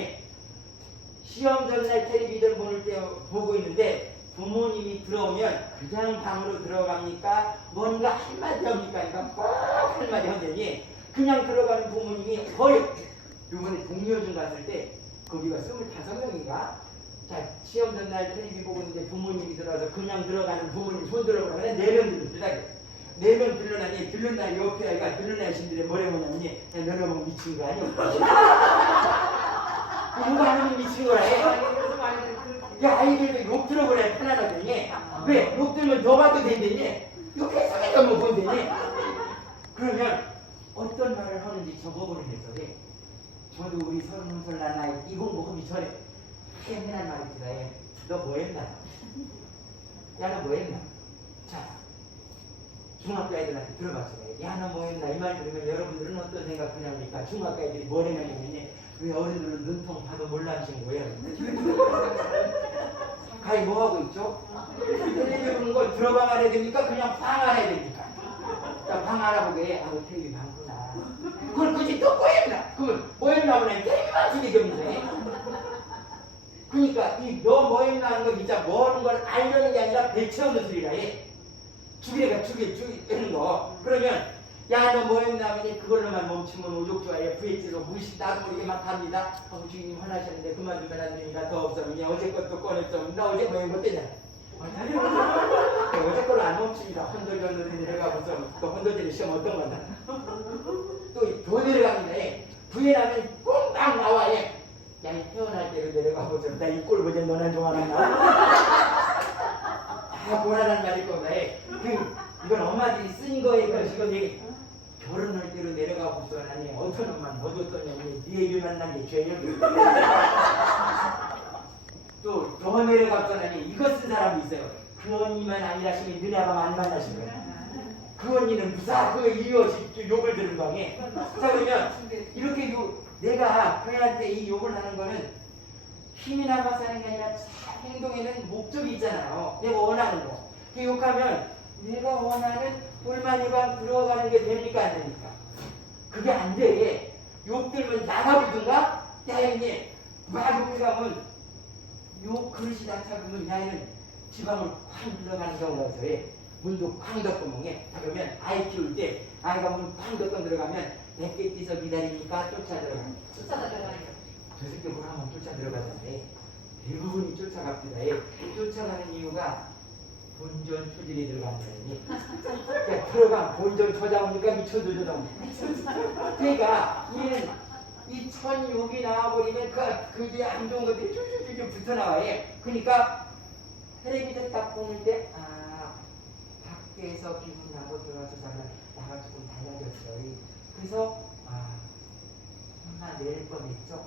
시험 전날 텔레비전 보고 있는데 부모님이 들어오면 그냥 방으로 들어갑니까? 뭔가 한마디 합니까? 그러니까 꼭 한마디 한다니 그냥 들어가는 부모님이 거의 이번에 동료중 갔을 때 거기가 25명인가? 자, 시험 전날 텔레비 보고 있는데 부모님이 들어와서 그냥 들어가는 부모님 손 들어보라고 4명 들었다. 4명 들러나니 들른다 옆에 아이가 들러나신들이 뭐래 뭐냐면 너네 보면 미친 거 아니야? 이거 하면 미친 거라 해. 야, 아이들도 욕 들어보래 편안하더니 왜? 욕 들으면 너 봐도 된다니 욕해서 뭐 본다니 그러면 어떤 말을 하는지 적어버리면서 저도 우리 30살 나이 이 공부하기 전에 맨날 말했지라 너 뭐 했나? 야 너 뭐 했나? 자 중학교 애들한테 들어봤어요. 야 너 뭐 했나? 이 말 들으면 여러분들은 어떤 생각하냐니까 중학교 애들이 뭘 했냐면 왜 어른들은 눈통 봐도 몰라하시는 거예요. 가히 뭐 하고 있죠? 텔레비전 보는 거 들어가면 해야 됩니까? 그냥 방 안에 됩니까? 자, 방 알아보게 아우 텔레비 많구나. 그걸 굳이 또 뭐 했나? 그걸 뭐 했나 보네. 텔레비만 두개 경우네. 그러니까 이 너 뭐 했나 하는 거 진짜 뭐 하는 걸 알려는 게 아니라 배 채우는 소리라 해. 죽이래가 죽이는 거. 그러면 야 너 뭐 했나 하면 그걸로만 멈추면 오죽좋아해. VH로 무시 나도 모르게 막 합니다. 주인님 화나셨는데 그만두면 안 되니까 더 없으면 어제 것도 꺼냈어. 나 어제 뭐 못했냐. 어제 걸로 안 멈춥니다. 혼돌전도 내려가고서 또 혼돌전에 시험 어떤 거나 또 더 내려갑니다. 부인하면 꽁딱 나와. 야 태어날 때로 내려가고서 나 이 꼴 보자 너는 좋아하나. 보라는 말일 겁니다. 이건 엄마들이 쓴 거예요. 지금 얘기 결혼할 때로 내려가고서 아니 어떤 엄마는 어떻냐면 네 얘기 만난 게 죄냐. 또 더 내려갔더니 이거 쓴 사람이 있어요. 그 언니만 아니라시면 너네 아방 안 만나신 거야. 그 언니는 무사하게 이어지 욕을 들은 방에. 자 그러면 이렇게 내가 그애한테 이 욕을 하는 거는 힘이 남아서 하는 게 아니라 행동에는 목적이 있잖아요. 내가 원하는 거. 그 욕하면 내가 원하는 불만이방 들어가는 게 됩니까 안 됩니까? 그게 안 돼. 욕 들면 나가보든가. 야 형님 막 욕해가면 요 그릇이 다 잡으면 야는 지방을 쾅 들어가는 경우가 있어요. 문도 쾅 덮고 멍해. 그러면 아이 키울 때 아이가 문쾅 덮고 들어가면 100개 뛰서 기다리니까 쫓아 들어가요. 저 새끼 뭘 하면 쫓아 들어가잖아요. 대부분이 쫓아갑니다. 쫓아가는 이유가 본전 초질이 들어간다니. 그러니까 들어가면 본전 초자오니까 미쳐도 저자오니까. 그러니까 얘는 이 천욕이 나와버리면 그 뒤에 안 좋은 것들이 쭉쭉쭉 붙어 나와요. 그러니까 텔레비전 딱 보는 때 밖에서 기분 나고 들어와서 자면 나가 조금 달라졌어요. 그래서 엄마 내일 뻔했죠.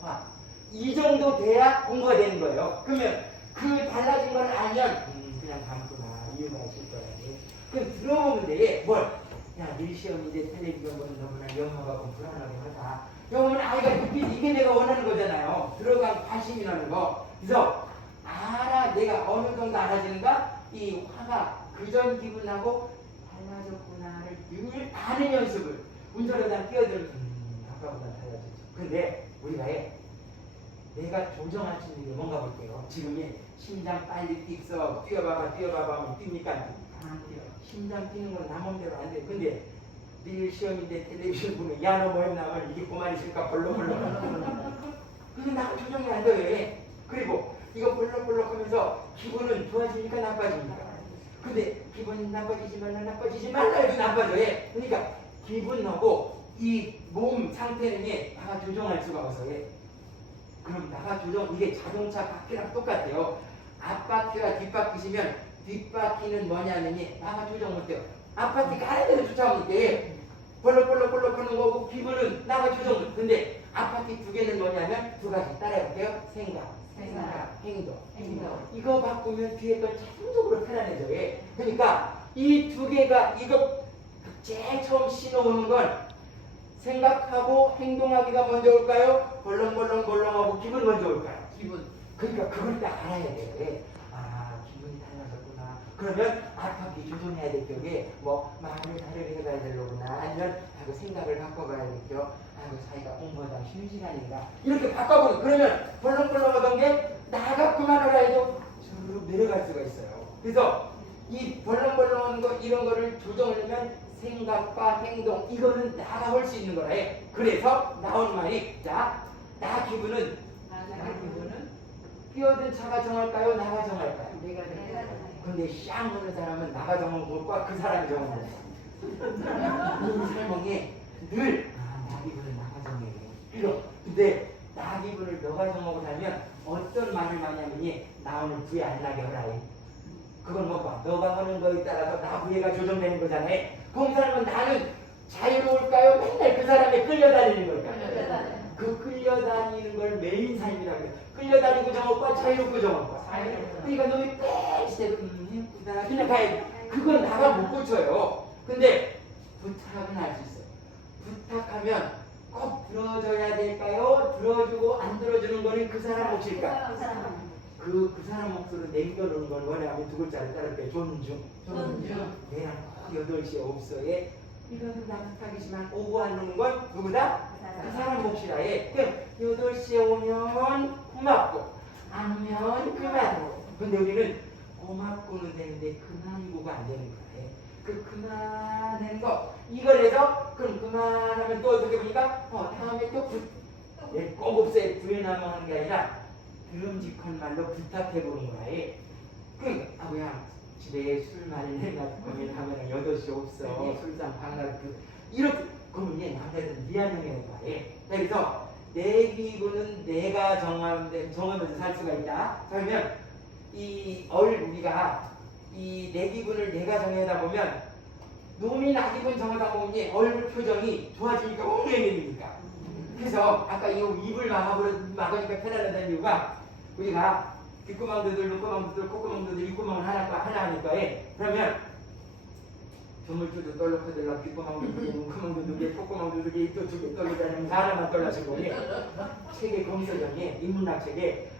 이 정도 돼야 공부가 되는 거예요. 그러면 그 달라진 걸 알면 그냥 담구나 이유가 있을 거야. 그럼 들어보면 돼. 뭘? 야, 내일 시험인데 텔레비전 보는 너무나 영어가 불안하게 하다. 영어는 아이가 느끼지. 이게 내가 원하는 거잖아요. 들어간 관심이 나는 거. 그래서 내가 어느 정도 알아지는가? 이 화가 그전 기분하고 달라졌구나를 늘 아는 연습을 운전하다 뛰어들면 아까보다 달라졌죠. 근데 우리가 내가 조정할 수 있는 게 뭔가 볼게요. 지금이 심장 빨리 뛰어 뛰어봐봐 하면 뜁니까? 안 뛰어. 심장 뛰는 건 나 맘대로 안 돼. 근데 내일 시험인데 텔레비전 보면 야 너 뭐 했나 하면 이게 그만 있을까 벌렁벌렁. 그게 나 조정이 안 돼. 그리고 이거 벌렁벌렁 하면서 기분은 좋아지니까 나빠집니까? 근데 기분이 나빠지지 말라 해도 나빠져요. 그러니까 기분하고 이 몸 상태는 나가 조정할 수가 없어요. 그럼 나가 조정, 이게 자동차 바퀴랑 똑같아요. 앞바퀴가 뒷바퀴시면 뒷바퀴는 뭐냐면 나가 조정 못해요. 앞바퀴가 하는 대로 쫓아오니까 벌럭벌럭 하는 거고 기분은 나가 조정 못. 근데 앞바퀴 두 개는 뭐냐면 두 가지 따라해볼게요. 생각, 행동. 이거 바꾸면 뒤에 건 자동적으로 편안해져요. 그러니까 이 두 개가 이거 제일 처음 신호오는 건 생각하고 행동하기가 먼저 올까요? 벌렁벌렁하고 기분 먼저 올까요? 기분. 그러니까 그걸 딱 알아야 돼요. 기분이 달라졌구나. 그러면 앞바퀴 조정해야 될 적에 마음을 다르게 해봐야 되려구나. 아니면 생각을 바꿔봐야 되죠. 자기가 공부하다 쉬는 시간인가. 이렇게 바꿔보는. 그러면 벌렁벌렁하던 게 나가 그만하라 해도 저로 내려갈 수가 있어요. 그래서 이 벌렁벌렁한 거 이런 거를 조정하려면 생각과 행동 이거는 나가 할 수 있는 거라 해. 그래서 나온 말이 나 기분은 끼어든 차가 정할까요? 나가 정할까요? 내가 근데 샹 하는 사람은 나가 정한 것과 그 사람이 정한 거야. 이 설명에 늘 나 기분은 나가 정해. 이거 근데 나 기분을 너가 정하고 살면 어떤 말을 많이 하면 나오는 부에 안 나게 하라. 그건 너가 하는 거에 따라서 나 부해가 조정되는 거잖아요. 그 사람은 나는 자유로울까요? 맨날 그 사람에 끌려다니는 걸까요? 그 끌려다니는 걸 메인 삶이라고 해요. 끌려다니고 정오빠 자유롭고 정오빠. 그러니까 놈이 빼시대도 힘들다 그냥 가야 돼. 그건 나가 못 고쳐요. 근데 부탁은 할 수 있어요. 부탁하면 꼭 들어줘야 될까요? 들어주고 안 들어주는 거는 그 사람 몫일까? 그 사람 몫으로 남겨놓은 걸 뭐냐면 두 글자를 따를게 존중. 내랑 꼭 8시에 없어에 이거는 남탓이지만 오고 안 오는 건 누구다? 그 사람 몫이라 해. 그럼 8시에 오면 고맙고 안 오면 그만. 근데 우리는 고맙고는 되는데 그만이고가 안 되는 거야. 그 그만하는 거 이걸 해서 그럼 그만하면 또 어떻게 보니까 다음에 또 꼭 없애 구해나면 하는 게 아니라 드럼직한 말로 부탁해보는 거야. 그 아구야 집에 술 많이 내놔두면 하면 8시 없어 술상 방날 이렇게 그러면 얘 남자들은 미안해하는 거야. 그래서 내 기분은 내가 정하면서 살 수가 있다. 그러면 우리가 내 기분을 내가 정하다 보면 놈이 나 기분 정하다 보면 얼굴 표정이 좋아지니까 엉망입니까? 그래서 아까 이 입을 막으니까 편안하다는 이유가 우리가 귓구멍도들, 눈구멍도들, 콧구멍도들, 입구멍을 하나 하니까 그러면 조물주도 떨놓고 들라 귓구멍도 두개, 눈구멍도 두 개, 콧구멍도 두 개, 입도 두 개 떨리다는 하나만 떨라진 거니 책의 검서정에 인문학 책에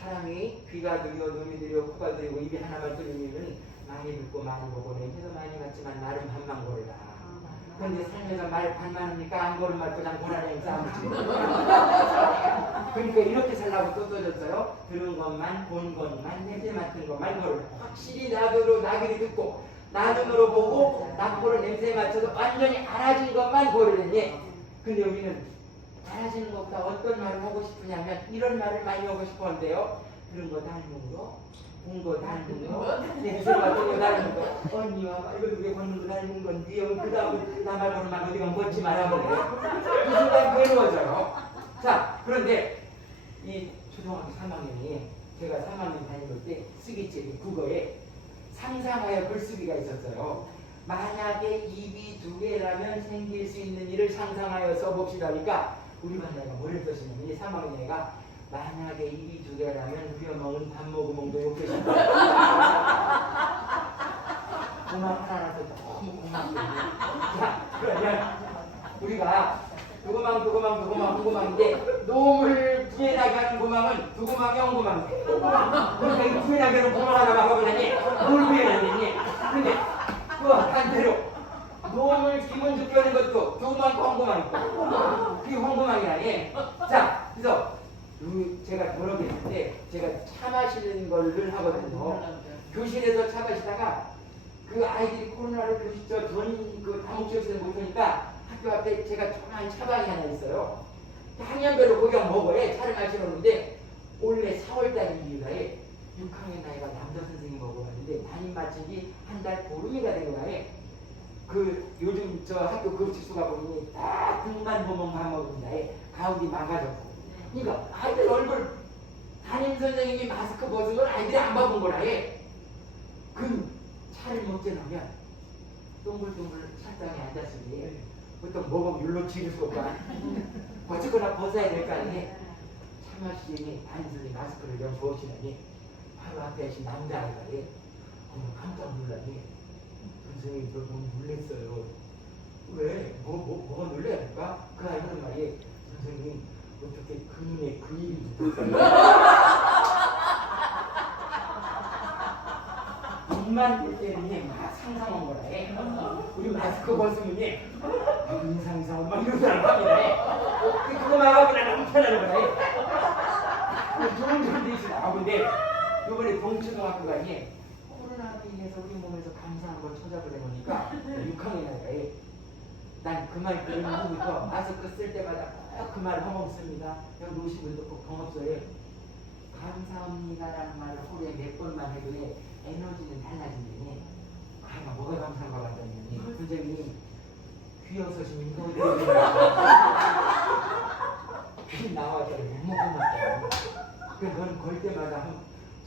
사람이 귀가 들려, 눈이 들려, 코가 들리고 입이 하나만 들리면 많이 듣고 많이 보고 냄새도 많이 맡지만 나름 반만 고르라. 그런데 살면서 말 반만 하니까 안 고른 말 그냥 고라는 싸움이지. 그러니까 이렇게 살라고 또 떠줬어요. 들은 것만, 본 것만, 냄새 맡은 것만 고르라. 확실히 나귀를 듣고 나 눈으로 보고 나 코로 냄새 맡아서 완전히 알아진 것만 고르려니. 근데 우리는 알아지는 것보다 어떤 말을 하고 싶으냐면 이런 말을 많이 하고 싶어 한대요. 들은 거 닮은 거, 본 거 닮은 거, 냄새 맡은 거 닮은 거. 언니와 이거 누구 걷는 거 닮은 건지 그 다음에 나 말고는 말 어디가 멋지 말아보네. 그 순간 괴로워져요. 자, 그런데 이 초등학교 3학년이 제가 3학년 다닐 때 쓰기책이 국어에 상상하여 글쓰기가 있었어요. 만약에 입이 2개라면 생길 수 있는 일을 상상하여 써봅시다니까 우리 반 애가 뭐를 썼으면 이 3학년 애가 만약에 입이 2개라면 우려먹은 밥먹으멍도 욕해신다. 고막 하나라도 너무 고맙게. 자, 그러면 우리가 두고망인데 놈을 뒤에 나게 하는 고망은 두고망이 엉고망. 그러니까 이 뒤에 나게 하는 고망 하나 막아보자니 뭘 구해놨니? 근데 그 반대로 놈을 기분 좋게 하는 것도 두고망 엉고망 있고 그게 엉고망이라. 자, 그래서 제가 여러 개 있는데 제가 차 마시는 걸 하거든요. 교실에서 차 마시다가 그 아이들이 코로나로 교실 그 다목적에서 못하니까 학교 앞에 제가 조그만 차방이 하나 있어요. 학년별로 거기가 먹어요. 차를 마시는데 올해 4월달 일요일에 6학년 나이가 남자 선생님 먹어봤는데 담임 마친 지 한 달 보름이가 된 거예요. 그 요즘 저 학교 급식소가 보니 딱 등반 보면 밥 먹습니다. 가운데 망가졌고. 그러니까 아이들 얼굴 담임 선생님이 마스크 벗은 걸 아이들이 안 봐본 거라 해. 그 차를 먹게 나면 동글동글 차장에 앉았으니 보통 먹으면 율로 치를 수 없다. 어쨌거나 벗어야 될 거 아니에요. 차 마시니 담임 선생님 마스크를 좀 벗으시더니 바로 앞에 계신 남자아이가 깜짝 놀라니 선생님 저 너무 놀랬어요. 왜? 뭐가 놀래야 될까? 그 아이는 말이 선생님 어떻게 그 눈에 그 일이 붙었어요? 눈만 볼 때는 막 상상한 거라 해. 우리 마스크 벗으면 인상 막 이런 사람 합니다. 그거 막아보면 너무 편하는 거라 해. 좋은 점도 있어. 근데 이번에 동초등학교 가니 코로나로 인해서 우리 몸에서 감사한 걸 찾아보려 보니까 6학년 나이가 난 그 말 들은 후부터 마스크 쓸 때마다 그 말 허먹습니다. 여기 오신 분도 꼭 경험서에 감사합니다라는 말을 하루에 몇 번만 해도 에너지는 달라진다니. 뭐가 감사한 거 같다니. 선생님 귀여서시면 이거 귀 나와서 못 먹으면 그 너는 걸 때마다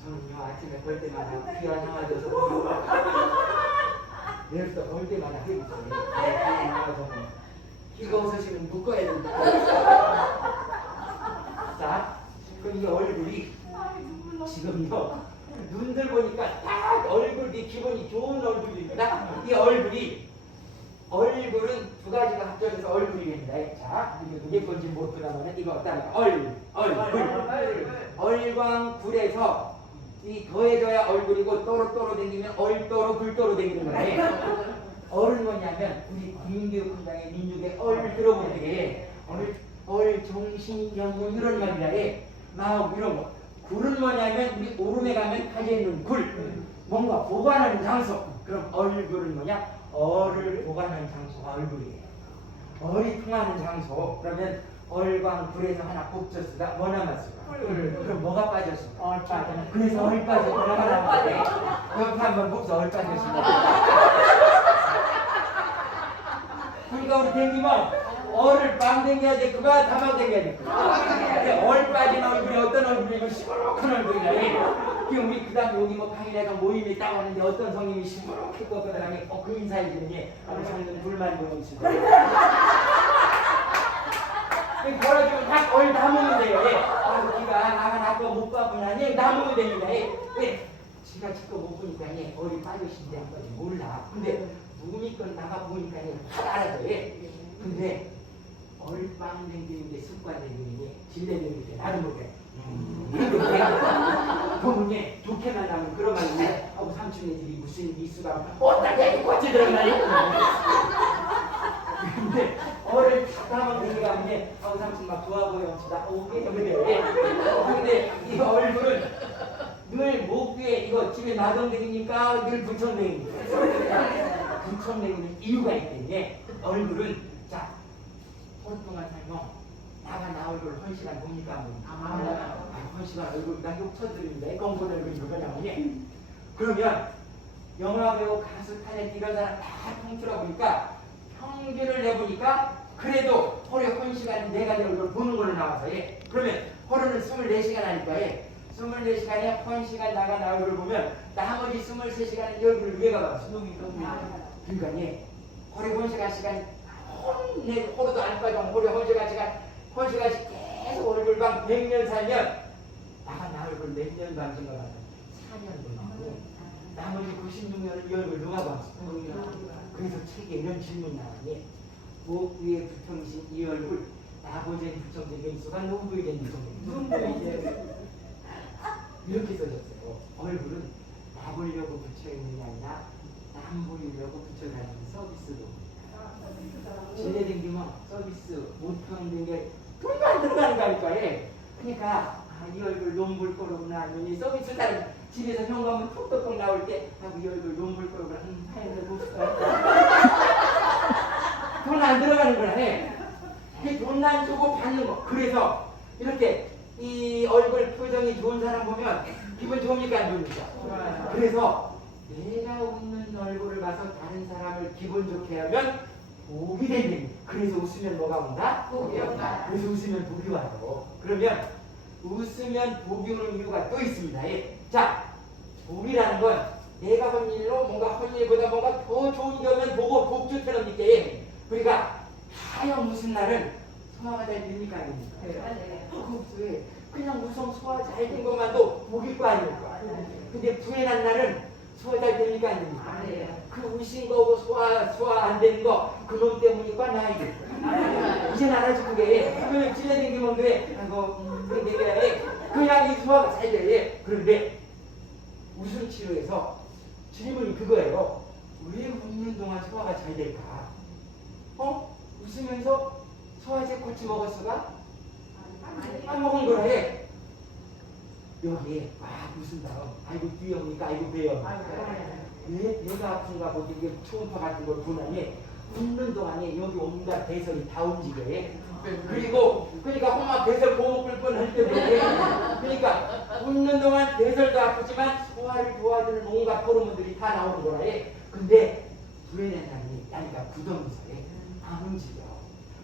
저는요 아침에 걸 때마다 귀 안 나와져서 내일부터 걸 때마다 귀 나와서 귀가 없으시면 묶어야 된다. 자, 그럼 이 얼굴이 지금요 눈들 보니까 딱 얼굴이 기분이 좋은 얼굴입니다. 이 얼굴은 두 가지가 합쳐져서 얼굴입니다. 자, 이게 뭔지 모르다면 이거 어떤 얼광굴에서 이 더해져야 얼굴이고 또로 댕기면 얼또로 굴또로 댕기는 거예요. 얼은 뭐냐면 우리 국민교육훈장의 민족의 얼 들어보는데 얼 정신경문 이런 말이라 해. 마음 이런 거. 굴은 뭐냐면 우리 오름에 가면 가져 있는 굴. 뭔가 보관하는 장소. 그럼 얼굴은 뭐냐? 얼을 보관하는 장소가 얼굴이에요. 얼이 통하는 장소. 그러면 얼광굴에서 하나 뽑혔으다. 뭐 남았을까? 그럼 뭐가 빠졌을까? 얼 빠져. 그래서 얼 빠졌구나. 나가라고. 옆에 한번 봅시다. 얼 빠졌습니다. 그러니까 우리 댕기면 얼을 빵 댕겨야 되구나 다방 댕겨야 되구나. 얼 빠진 얼굴이 어떤 얼굴이면 시무룩한 얼굴이라. 지금 우리 그 다음 여기 뭐 강의라가 모임이 있다고 하는데 어떤 성님이 시무룩했고 그 다음에 그 인사해 주니 우리 성님 불만 보는 있을 거예요. 걸어주면 다 얼 담으면 돼요. 기가 나가 아까 못 봤구나. 담으면 됩니다. 지가 직접 못 보니까 얼이 빠지신다는 건지 몰라. 근데 누구니까 나가 보니까 확 알아서 근데 얼빵 댕기는데 습관 댕기는데 질레 댕길 때 나는 모르게 그러면 좋게만 나면 그런 말인데 하고 삼촌네 집이 무슨 미수가 어떻게 꽃이 들어가니 근데 얼을 탁하면 댕기가 하는데 하고 삼촌 막 좋아 보여 나 오게 근데 이 얼굴은 늘 목 위에 이거 집에 놔둔다니까 늘 붙여댕기니까 부천내는 이유가 있겠네. 얼굴은 자 하루 동안 살면 나 얼굴 1시간 봅니까? 아, 1시간 얼굴 나 욕 쳐드립니다. 공부를 얼굴이 그러냐면 그러면 영화 배우 가수 탤런트 이런 사람 다 통틀어 보니까 평균을 내보니까 그래도 하루에 1시간 내가 내 얼굴 보는 걸로 나와서 그러면 하루는 24시간 하니까 24시간에 1시간 나 얼굴을 보면 나머지 23시간은 이 얼굴을 왜 가봐? 그러니까 허리 1시간 내 호루도 안 빠져 허리 1시간씩 계속 얼굴방 100년 살면 나 얼굴 몇 년 방진 거 같아 4년 동안 나머지 96년은 이 얼굴 누가 봤어? 그래서 책에 이런 질문이 나왔니 목 위에 부평신 이 얼굴 나보젠 부청된 수가 농부이된 부청된 이렇게 써졌어요. 얼굴은 나 보려고 붙여있는 게 아니라 남 보이려고 붙여가는 서비스로 질레 댕기면 서비스 못하는 게 돈도 안 들어가는 거니까 그러니까 이 얼굴 논볼 거로구나 아니면 서비스 따른 집에서 현관문 톡톡톡 나올 때 이 얼굴 논볼 거로구나 하얀색 못쓸까 돈 안 들어가는 거라 돈 안 주고 받는 거 그래서 이렇게 이 얼굴 표정이 좋은 사람 보면 기분 좋습니까 안 좋습니까? 그래서 내가 웃는 얼굴을 봐서 다른 사람을 기분 좋게 하면 복이 되는. 그래서 웃으면 뭐가 온다? 복이 온다. 그래서 웃으면 복이 와요. 그러면 웃으면 복이 오는 이유가 또 있습니다. 자, 복이라는 건 내가 한 일로 뭔가 한 일보다 뭔가 더 좋은 점을 보고 복주처럼 믿게. 그러니까 하여 무슨 날은 소화가 잘 됩니까 아닙니까? 왜? 그냥 무슨 소화 잘 된 것만도 복일 거 아닙니까? 근데 부해난 날은 소화 잘 됩니까 안 됩니까? 그 우신 거고 소화 안 되는 거 그놈 때문이니까 나에게 이제 알아주는 게 그러면 질려댕기면 왜 그냥 이 소화가 잘 돼. 그런데 웃음 치료에서 질문이 그거예요. 왜 웃는 동안 소화가 잘 될까? 웃으면서 소화제 꼬치 먹었어가? 안 먹은 거라 해. 여기에 웃은 다음 아이고 뛰어오니까 아이고 배요. 왜 배가 아픈가 보지 이게 초음파 같은 걸 보나니 웃는 동안에 여기 온갖 배설이 다 움직여요. 그리고 그러니까 엄마 배설 고목 끓 뻔할 때 그러니까 웃는 동안 배설도 아프지만 소화를 도와주는 온갖 호르몬들이 다 나오는 거라 해. 근데 부해낸다니 그러니까 부정이서에 안 움직여.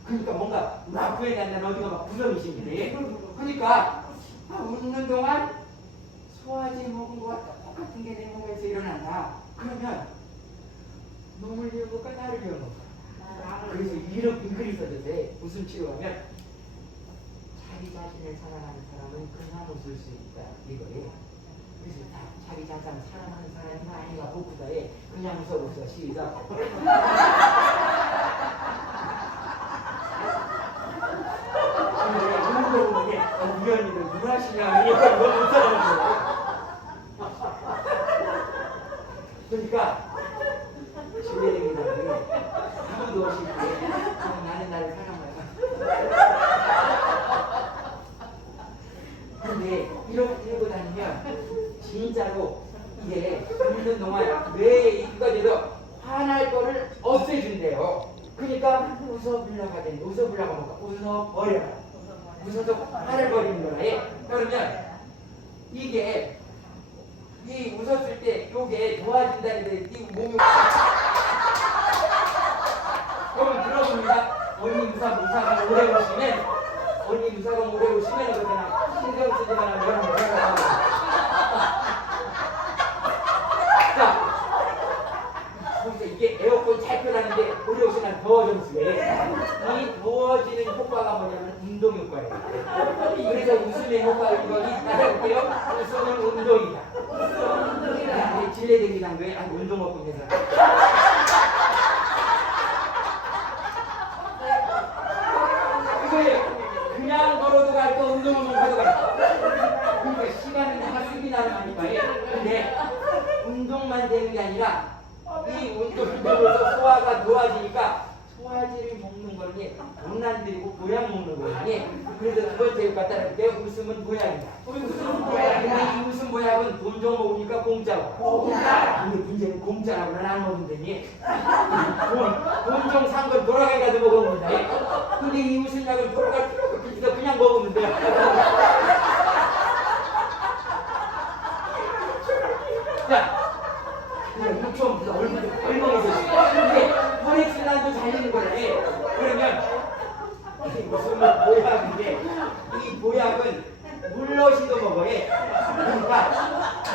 그러니까 뭔가 나 부해낸다는 어디가 막 부정이신데 그러니까 웃는 동안 소화제 먹은 거와 똑같은 게 내 몸에서 일어난다. 그러면 놈을 비워볼까 나를 비워볼까? 그래서 이렇게 글이 써져서 웃음 치료하면 자기 자신을 사랑하는 사람은 그냥 웃을 수 있다 이거예요. 그래서 다 자기 자신 사랑하는 사람이 아니가 복부다에 그냥 웃어 시작. 운동인데 우리 언니는 누가 하시냐 이거 너무 못하는 거예요. 그러니까 신뢰됩니다. 아무도 없이 나는 나를 사랑하라. 근데 이렇게 들고 다니면 진짜로 이게 있는 동안 뇌에 입가 돼도 화날 거를 없애준대요. 그러니까 웃어보려고 하니까 웃어버려라. 웃어서 화를 버리는 거라. 그러면 이게 이 웃었을 때 요게 좋아진다는데 이 몸이 그러면 들어봅니다. 언니 무사가 오래 보시면 그냥 신경 쓰지 마라 뭐라고 자, 그러니까 이게 에어컨 잘 켜놨는데 우리 옷이랑 더워져 쓰게 이 더워지는 효과가 뭐냐면 운동 효과예요. 그래서 웃음의 효과 이거 따라볼게요. 웃음은 운동이다. 진례대기장 왜 운동업군 회사 이거예요. 그냥 걸어도 갈 거 운동을 하도 갈 거. 그러니까 시간은 학습이 나는 거니까요. 근데 운동만 되는 게 아니라 이 운동을 들어서 소화가 좋아지니까 소화제를 먹는 거니 돈안 들이고 보약 먹는 거니. 그래서 두 번째 효과 따라볼게요. 웃음은 보약이다. 근데 이 웃음 보약은 돈 좀 먹으니까 공짜고. 근데 문제는 공짜라고는 안 먹는다니. 돈 좀 산 건 돌아가가지고 먹었는데. 근데 이 웃음 약은 돌아갈 필요가 없으니까 그냥 먹으면 돼요. 자, 좀 얼굴도 벌렁해졌어. 근데 혈액순환도 잘 되는 거래. 그러면 이 웃음은 보약인데 이 보약은 물러시도 먹어요. 그러니까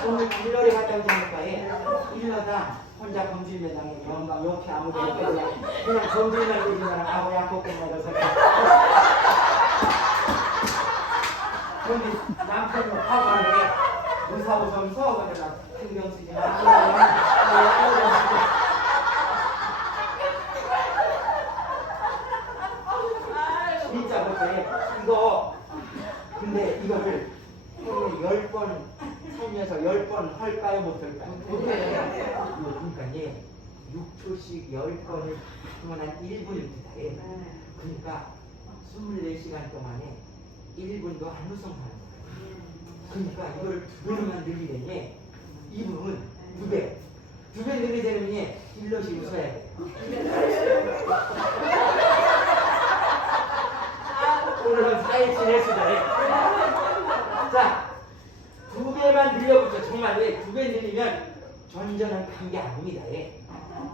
오늘 일러에 갔다 오지 않을까. 일러다 혼자 검진매장에 영광 욕해 아무도 없고 그냥 검진만 해주면 아무 약 먹고 먹어서 근데 남편이 화가 나네. 웃어서 그러나 신경 쓰지 마. 진짜 그래. 이거 근데 이거를 10번 살면서 10번 할까요 못할까요? 그러니까 얘 6초씩 10번을 하면 한 1분입니다. 그러니까 24시간 동안에 1분도 안 웃음 하는 거예요. 그러니까 이걸 2배로만 늘리면 2분은 2배. 2배 늘리자면 일러시 웃어야 돼. 오늘은 4일 지냈습니다. 자, 2배만 늘려보죠. 정말 왜 2배 늘리면 전전은 간 게 아닙니다.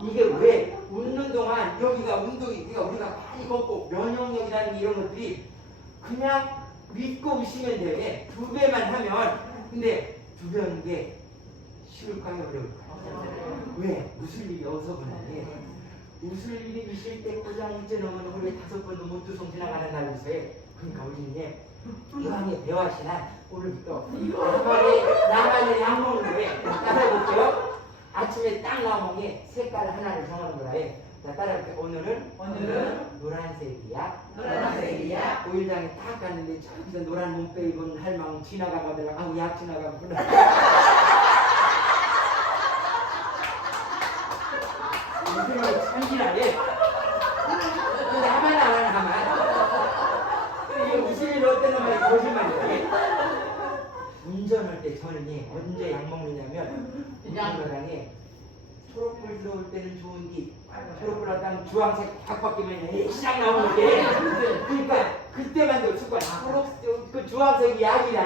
이게 왜 웃는 동안 여기가 운동이 우리가 많이 걷고 면역력이라는 이런 것들이 그냥 믿고 웃으면 돼요. 2배만 하면. 근데 2배 하는 게 쉬울까요? 어려울까요? 왜? 웃을 일이 없어보나. 웃을 일이 있을 때 고장 이제 넘으면 하루에 5번도 못 두송 지나가는 날이 있어요. 그러니까 우리는 이왕에 배워하시나 오늘부터 나만의 약 먹는 거에 따라해볼게요. 아침에 딱 나오는 게 색깔 하나를 정하는 거라. 자, 따라해볼게요. 오늘은 노란색이야. 오일장에 딱 갔는데 저기서 노란 몸빼 입은 할망 지나가거든요. 아우 약 지나가구나. 이게 참기라예. 나만 안 하면 이게 무슨 일 어때는 말이 거짓말이야. 운전할 때 저는 언제 약 먹느냐면 운전하다니 초록불 들어올 때는 좋은 기 초록불 하다가 주황색 확 바뀌면 시작 나오는 게 그러니까 그때만 습관 그 주황색이 약이라.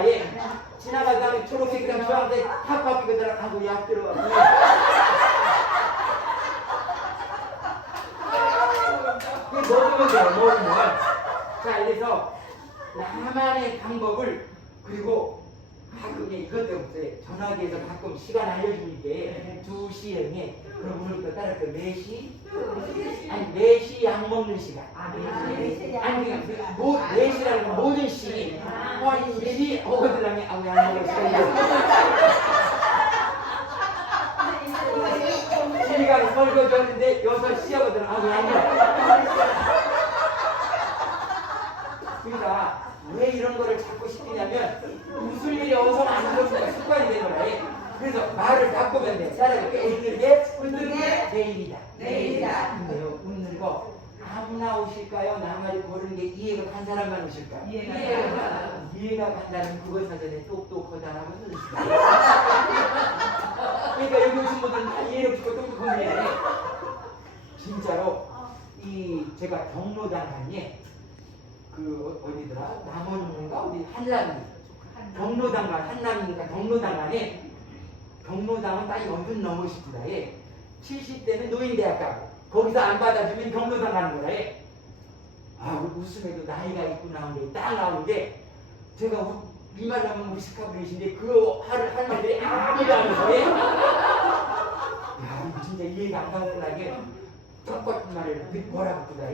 지나가다가 초록색이랑 주황색 확 바뀌거든 하고 약 들어가. 먹으면 돼요. 먹으면. 자, 이래서 나만의 방법을 그리고 가끔 이것도 없어요. 전화기에서 가끔 시간 알려주니까 2시에 그럼 오늘부터 따라 그 매시 아니 매시 약 먹는 시간. 아니 그러니까 매시라는 건 모든 시 시 어거들랑에 아우 약 먹을 시간이야. 시간 설거지하는데 6시하거든. 아우 약 먹을. 그러니까 왜 이런 거를 자꾸 시키냐면 웃을 일이 어서 안 들어주니까 습관이 된 거라. 그래서 말을 바꾸면 돼. 따라가 웃는 게 내일이다. 근데요 웃는 거 아무나 오실까요? 나만이 고르는 게 이해가 간 사람만 오실까요? 이해가 간다는 국어 사전에 똑똑하다라고 써있어요. 그러니까 여기 오신 분들은 다 이해를 주고 똑똑한 거예요. 진짜로 이 제가 경로당 간에 그 어디더라? 남원인가 어디 한남이 경로당간 한남이니까 경로당간에 경로당은 딱 연분 넘으십니다. 70대는 노인대학 가고 거기서 안 받아주면 경로당 가는 거라. 웃음에도 나이가 있구나 하는 게 딱 나오는데 제가 이 말 하면 무식하고 계신데 그 할머니들이 아무도 안 해서 야 이거 진짜 이해가 안 가는구나. 이게 똑같은 말을 뭐라고 그러다.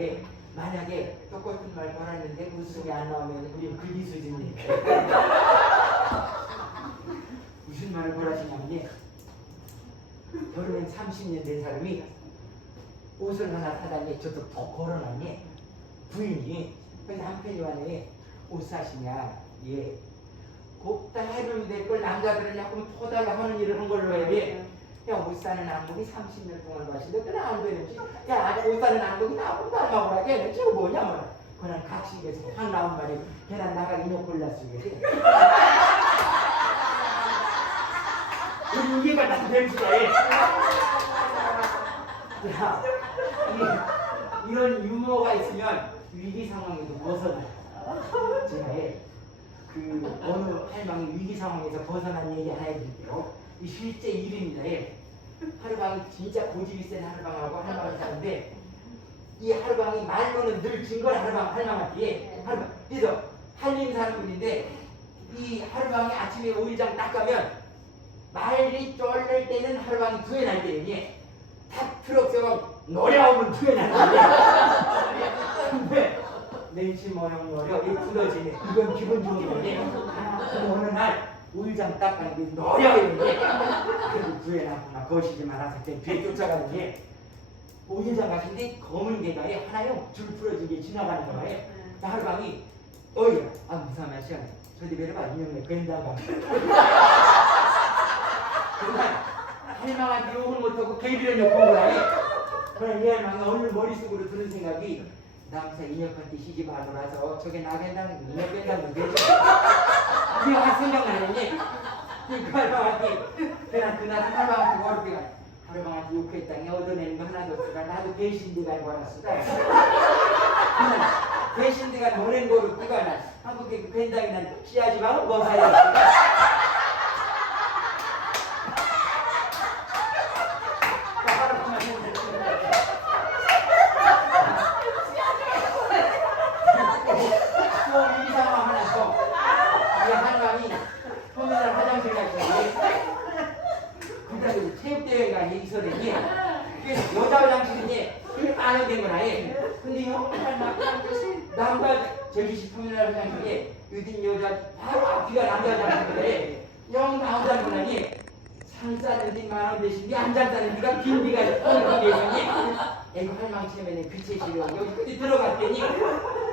만약에 똑같은 말 걸었는데 웃음이 안 나오면 우리는 글리 수준이니까. 무슨 말을 걸으시냐면 결혼한 30년 된 사람이 옷을 하나 사다니 저도 더 걸어놨니 부인이 그래서 남편이 왔네. 옷 사시냐? 예. 곱다 해주면 될 걸 남자들은 약간 토달라 하는 일을 한 걸로 해야 돼. 야, 옷 사는 안목이 30년 동안 마시는데 그래 안 되는지. 야, 옷 사는 안목이 나보고 닮아보라. 걔는 지금 뭐냐 뭐. 그냥 각식에서 확 나온 말이 걔는 나가 인형 골랐으게. 이해가 다 됩시다. 자, 이런 유머가 있으면 위기 상황에서 벗어나요. 제가 그 어느 할망이 위기 상황에서 벗어난 얘기 하나 해드릴게요. 이 실제 일입니다. 하루방이 진짜 고집이 센 하루방하고 할망이 사는데 이 하루방이 말로는 늘 증거를 할망한테 하루방. 그래서 한림 사는 분인데 이 하루방이 아침에 오일장 닦으면 말이 쫄릴 때는 하루방이 구해날 때니 탁 트럭처럼 노려오면 구해날 때니 근데 렌치 모양 노려 이 굳어지네. 이건 기분 좋은 건데 어느 날 오일장 닦았는데 노려있는데 그래도 구해놨구나. 거시지 말아서 뒤에 쫓아가는 게 오일장 가신데 검은 개가에 하나요 줄 풀어진 게 지나가는 거예요. 하루방이 어이야 무사한 시간에 저기 내려봐 인형네 괜다가 그날 할망한테 욕을 못하고 개비를 엿본 거야. 그래 이 할망이 오늘 머릿속으로 드는 생각이 남자 인혁한테 시집 와서 저게 나겠다는 인혁겠다는 게 이거 생각나는데 그 할망한테 그날 할망한테 어렵게가 할망한테 욕했다니 얻어내는 거 하나도 없으니까 나도 배신대가 알았수다. 그날 배신대가 노랜 거로 뛰가 나 한국에 그 괜당이 난 씨하지 말고 뭐 사야 여자 화장실이니 그게 안에 된 거나 근데 남자 제주시 터미널 화장실에 유딘 여자 바로 앞뒤가 남자 화장실인데 영 나오자는 거나니 상싸는 데 만원 대신 한잔 싸는 데가 빈 데가 있는 게 있으니 애가 할망치면에 귀체시려 여기 끝에 들어갔더니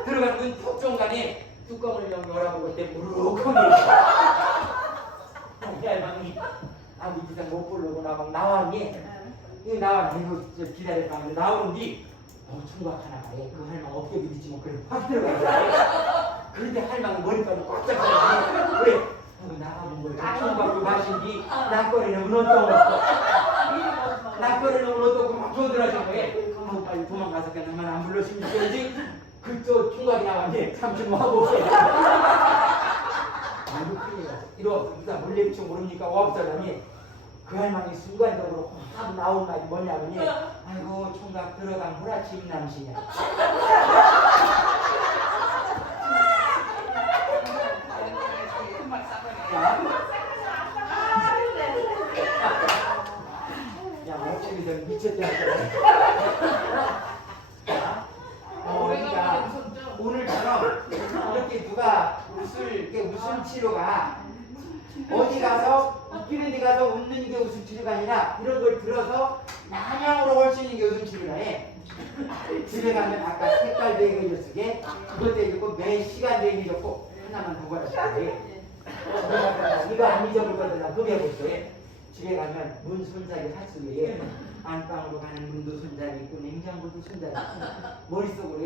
들어간 눈 톡 중간에 뚜껑을 열어보고 그때 무르륵하게 이 할망이 아무 이상 못 부르고 나왔니 이거 나와 이거 기다렸다 하는데 나오는데 총각 하나가 그 할망 어깨 부딪지 뭐 그래 확 들어가요. 그런데 할망이 머리까지 꽉 잡고 그래 나가본 거야. 총각도 마신디 낙거리는 은어떡 먹고 낙거리는 은어떡 먹고 막 겨드라진 거야. 빨리 도망가서 그냥 나만 안 불러주면 되지. 그쪽 총각이 나왔는데 삼촌 뭐 하고 없어요. 아이고 큰일 났어. 이러 누가 몰래 비춰 모릅니까? 와보자니 그 할망이 순간적으로 확 나온 말이 뭐냐면요. 아이고 총각 들어간 후라치 남시냐. 야 목소리 좀 미쳤다 하잖아요. 그러니까 오늘처럼 이렇게 누가 웃음 치료가 어디 가서 웃기는 데 가서 웃는 게 웃음 치료가 아니라 이런 걸 들어서 마냥으로 할 수 있는 게 웃음 치료라 해. 집에 가면 아까 색깔도 얘기해줬을 게 그것도 해줬고 매 시간도 얘기해줬고 하나만 더 받았어. 이거 안 잊어볼 거더라. 그게 볼게. 집에 가면 문 손잡이 하수구에 안방으로 가는 문도 손잡이 있고 냉장고도 손잡이 있고 머릿속으로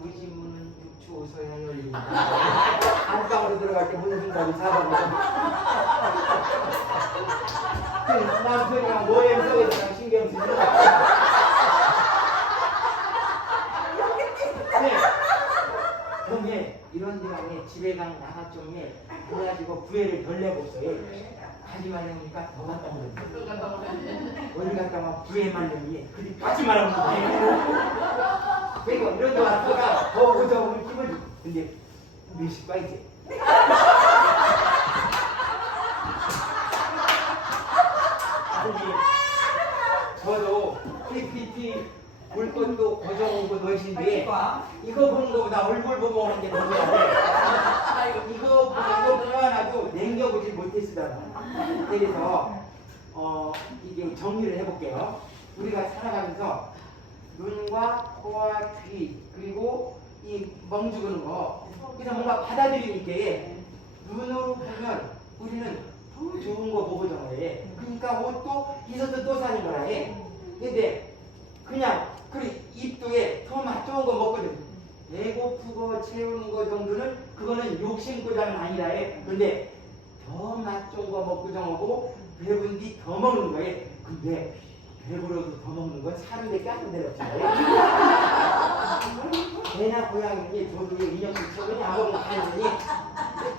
우리 집 문은 6초 서야 열린다. 안방으로 들어갈 때 문 손잡이 잡아보고 남편이랑 모양 속에서 신경 쓰지 그러면 이런 데가 집에 가면 나가좀에 그래가지고 부회를 덜 내고서요. 가지 말라니까 더 갔다 오는 어디 갔다 와 부회 말려니 그리 가지 말라고 그리고 이런 데 왔다가 더 오자오면 기분이 근데 몇십 바 이제 저도 PPT 볼 것도 고정오고 넣으신데 이거 보는 것보다 얼굴 보고 오는 게 더 좋아요. 이거 보고 표현하고 남겨보질 못했으잖아. 그래서 이게 정리를 해볼게요. 우리가 살아가면서 눈과 코와 귀 그리고 이 멍죽은 거 그래서 뭔가 받아들이니까 눈으로 보면 우리는 더 좋은 거 보고 정해. 그러니까 옷도 있어도 또 사는 거라 해. 근데 그냥 입도에 더 맛 좋은 거 먹거든. 배고프고 채우는 거 정도는 그거는 욕심보다는 아니라 해. 근데 더 맛 좋은 거 먹고 정하고 배분 뒤 더 먹는 거에 근데 배부러도 더 먹는 건 사는 데 깎은 데가 없잖아요. 개나 고양이니 저도 인형도 처음에 안 먹으면 가느니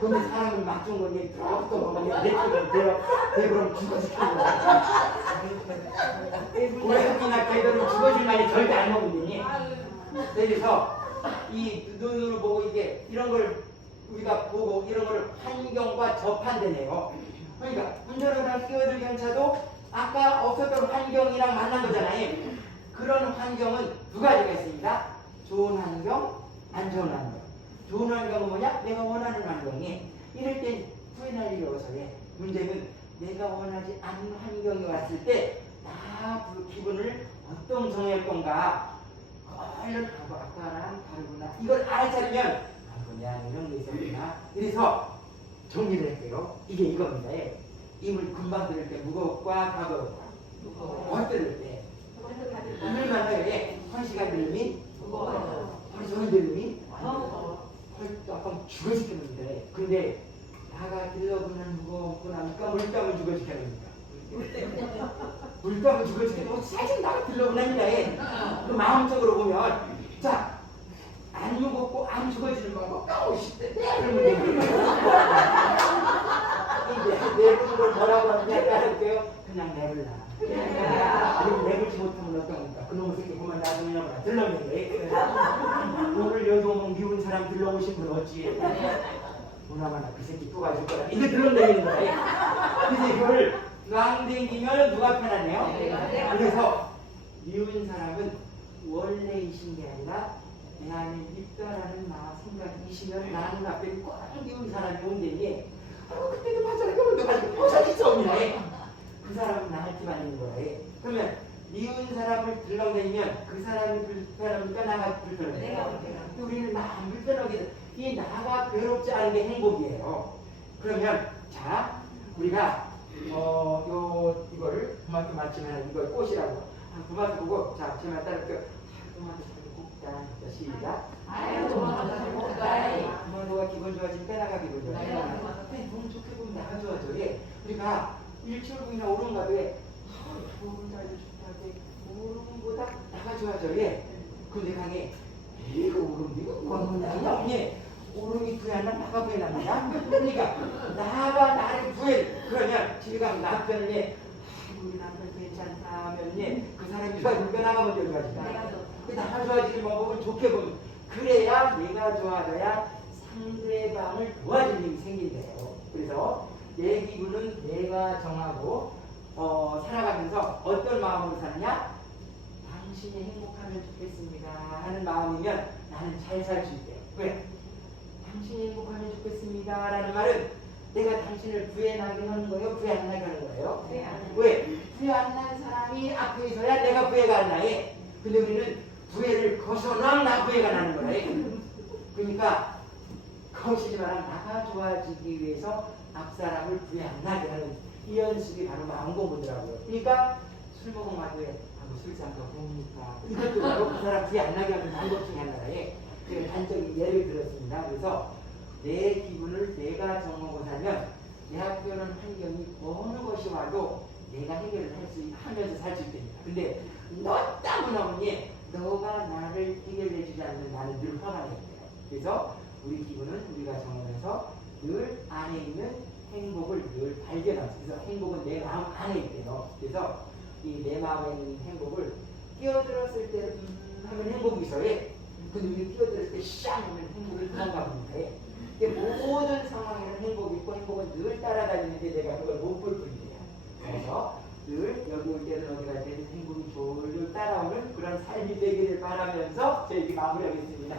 근데 사람은 맛 좋은 거니 더 먹으면 내 쪽으로 배부르면 죽어지는 거야. 고양이나 개들은 죽어질 날이 절대 안 먹는다니. 그래서 이 눈으로 보고 이게 이런 걸 우리가 보고 이런 걸 환경과 접한대네요. 그러니까 운전을 할 끼어들 경차도 아까 없었던 환경이랑 만난 거잖아요. 그런 환경은 두 가지가 있습니다. 좋은 환경, 안 좋은 환경. 좋은 환경은 뭐냐? 내가 원하는 환경이. 이럴 땐 후회할 일이 없어서 해. 문제는 내가 원하지 않는 환경이 왔을 때 그 기분을 어떤 정할 건가? 얼른 아까랑 다르구나. 이걸 알아차리면 그냥 이런 게 있었구나. 그래서 정리를 할게요. 이게 이겁니다. 힘을 금방 들을 때 무겁과 가볍고 못 들을 때 얼마나 한 시간 들으면 하루 종일 들으면 아까 죽어지겠는데 근데 나가 들러보는 무겁고 나니까 물감을 죽어지겠습니까? 물감을 죽어지겠는데 사실 나가 들러보는데 그 마음적으로 보면 자 안 무겁고 안 죽어지는 방법 까고 싶대 그러면 내부는 걸 뭐라고 하느냐 따를게요. 그냥 내불라. 그리고 내불지 못하면 어떡합니까? 그놈의 새끼 보면 나중에 들러오는 거예요. 오늘 여기 오면 미운 사람 들러오신 분 어찌 보나마나 그 새끼 또 가질 거야. 이게 들러내리는 거예요. 그래서 이걸 랑댕기면 누가 편하네요? 그래서 미운 사람은 원래이신 게 아니라 내 안에 있다라는 생각이시면 나는 앞에 꼭 미운 사람이 온대니 그때도 맞잖아. 그러면 누가 포션이 있었네. 그 사람은 나할 집 아닌 거래. 그러면 미운 사람을 들러대면 그 사람이 불편하니까 나가 불편해요. 우리는 나 불편하게 이 나가 괴롭지 않은 게 행복이에요. 그러면 자 우리가 이거를 토마토 맞추면 이걸 꽃이라고. 토마토 보고 자 제 말 따를게요. 토마토 곱다. 시작. 토마토가 기분 좋아지니까 나가 기분 좋아져. 너무 좋게 보면 나가 좋아져. 우리가 일출궁이나 오름가도에 오름 달도 좋다고 오름보다 나가 좋아져. 근데 강에 이거 오름 이거 뭐냐? 오름이 부여한다 나가 부여납니다. 그러니까 나가 나를 부여 그러면 집에 가면 남편을 우리 남편 괜찮다 하면 그 사람이 좋아지니까 나가 먼저 좋아진다. 나가 좋아지는 방법을 좋게 보면 그래야 내가 좋아져야 상대방을 도와줄 일이 생긴대요. 그래서 내 기분은 내가 정하고 살아가면서 어떤 마음으로 사느냐? 당신이 행복하면 좋겠습니다 하는 마음이면 나는 잘 살 수 있대요. 왜? 당신이 행복하면 좋겠습니다 라는 말은 내가 당신을 부해나게 하는 거예요? 부해 안 나게 하는 거예요? 부해 안 나게. 왜? 부해 안 난 사람이 앞에 있어야 내가 부해가 안 나게. 근데 우리는 부해를 거서놔 나 부해가 나는 거라. 그러니까 거시지만 나가 좋아지기 위해서 앞사람을 부해 안 나게 하는 이 연습이 바로 마음 공부더라고요. 그러니까 술 먹은 마도에 술상가 뭡니까? 이것도 바로 그 사람 부해 안 나게 하는 방법 중에 하나에 제가 단적인 예를 들었습니다. 그래서 내 기분을 내가 정하고 살면 내 학교는 환경이 어느 것이 와도 내가 해결을 하면서 살 수 있답니다. 근데 너 따분 없니? 너가 나를 해결해주지 않는 나는 늘 화가 납니다. 그래서 우리 기분은 우리가 정하면서 늘 안에 있는 행복을 늘 발견하면서, 그래서 행복은 내 마음 안에 있대요. 그래서 이 내 마음에 있는 행복을 끼어들었을 때 하면 행복이 있어. 왜? 근데 우리 끼어들었을 때 샹 하면 행복이 도망가 봅니다. 모든 상황에는 행복이 있고 행복은 늘 따라다니는데 내가 그걸 못 볼 뿐이에요. 그래서 늘 여기 올 때는 어디 갈 때는 행복이 졸졸 따라오는 그런 삶이 되기를 바라면서 저희 마무리하겠습니다.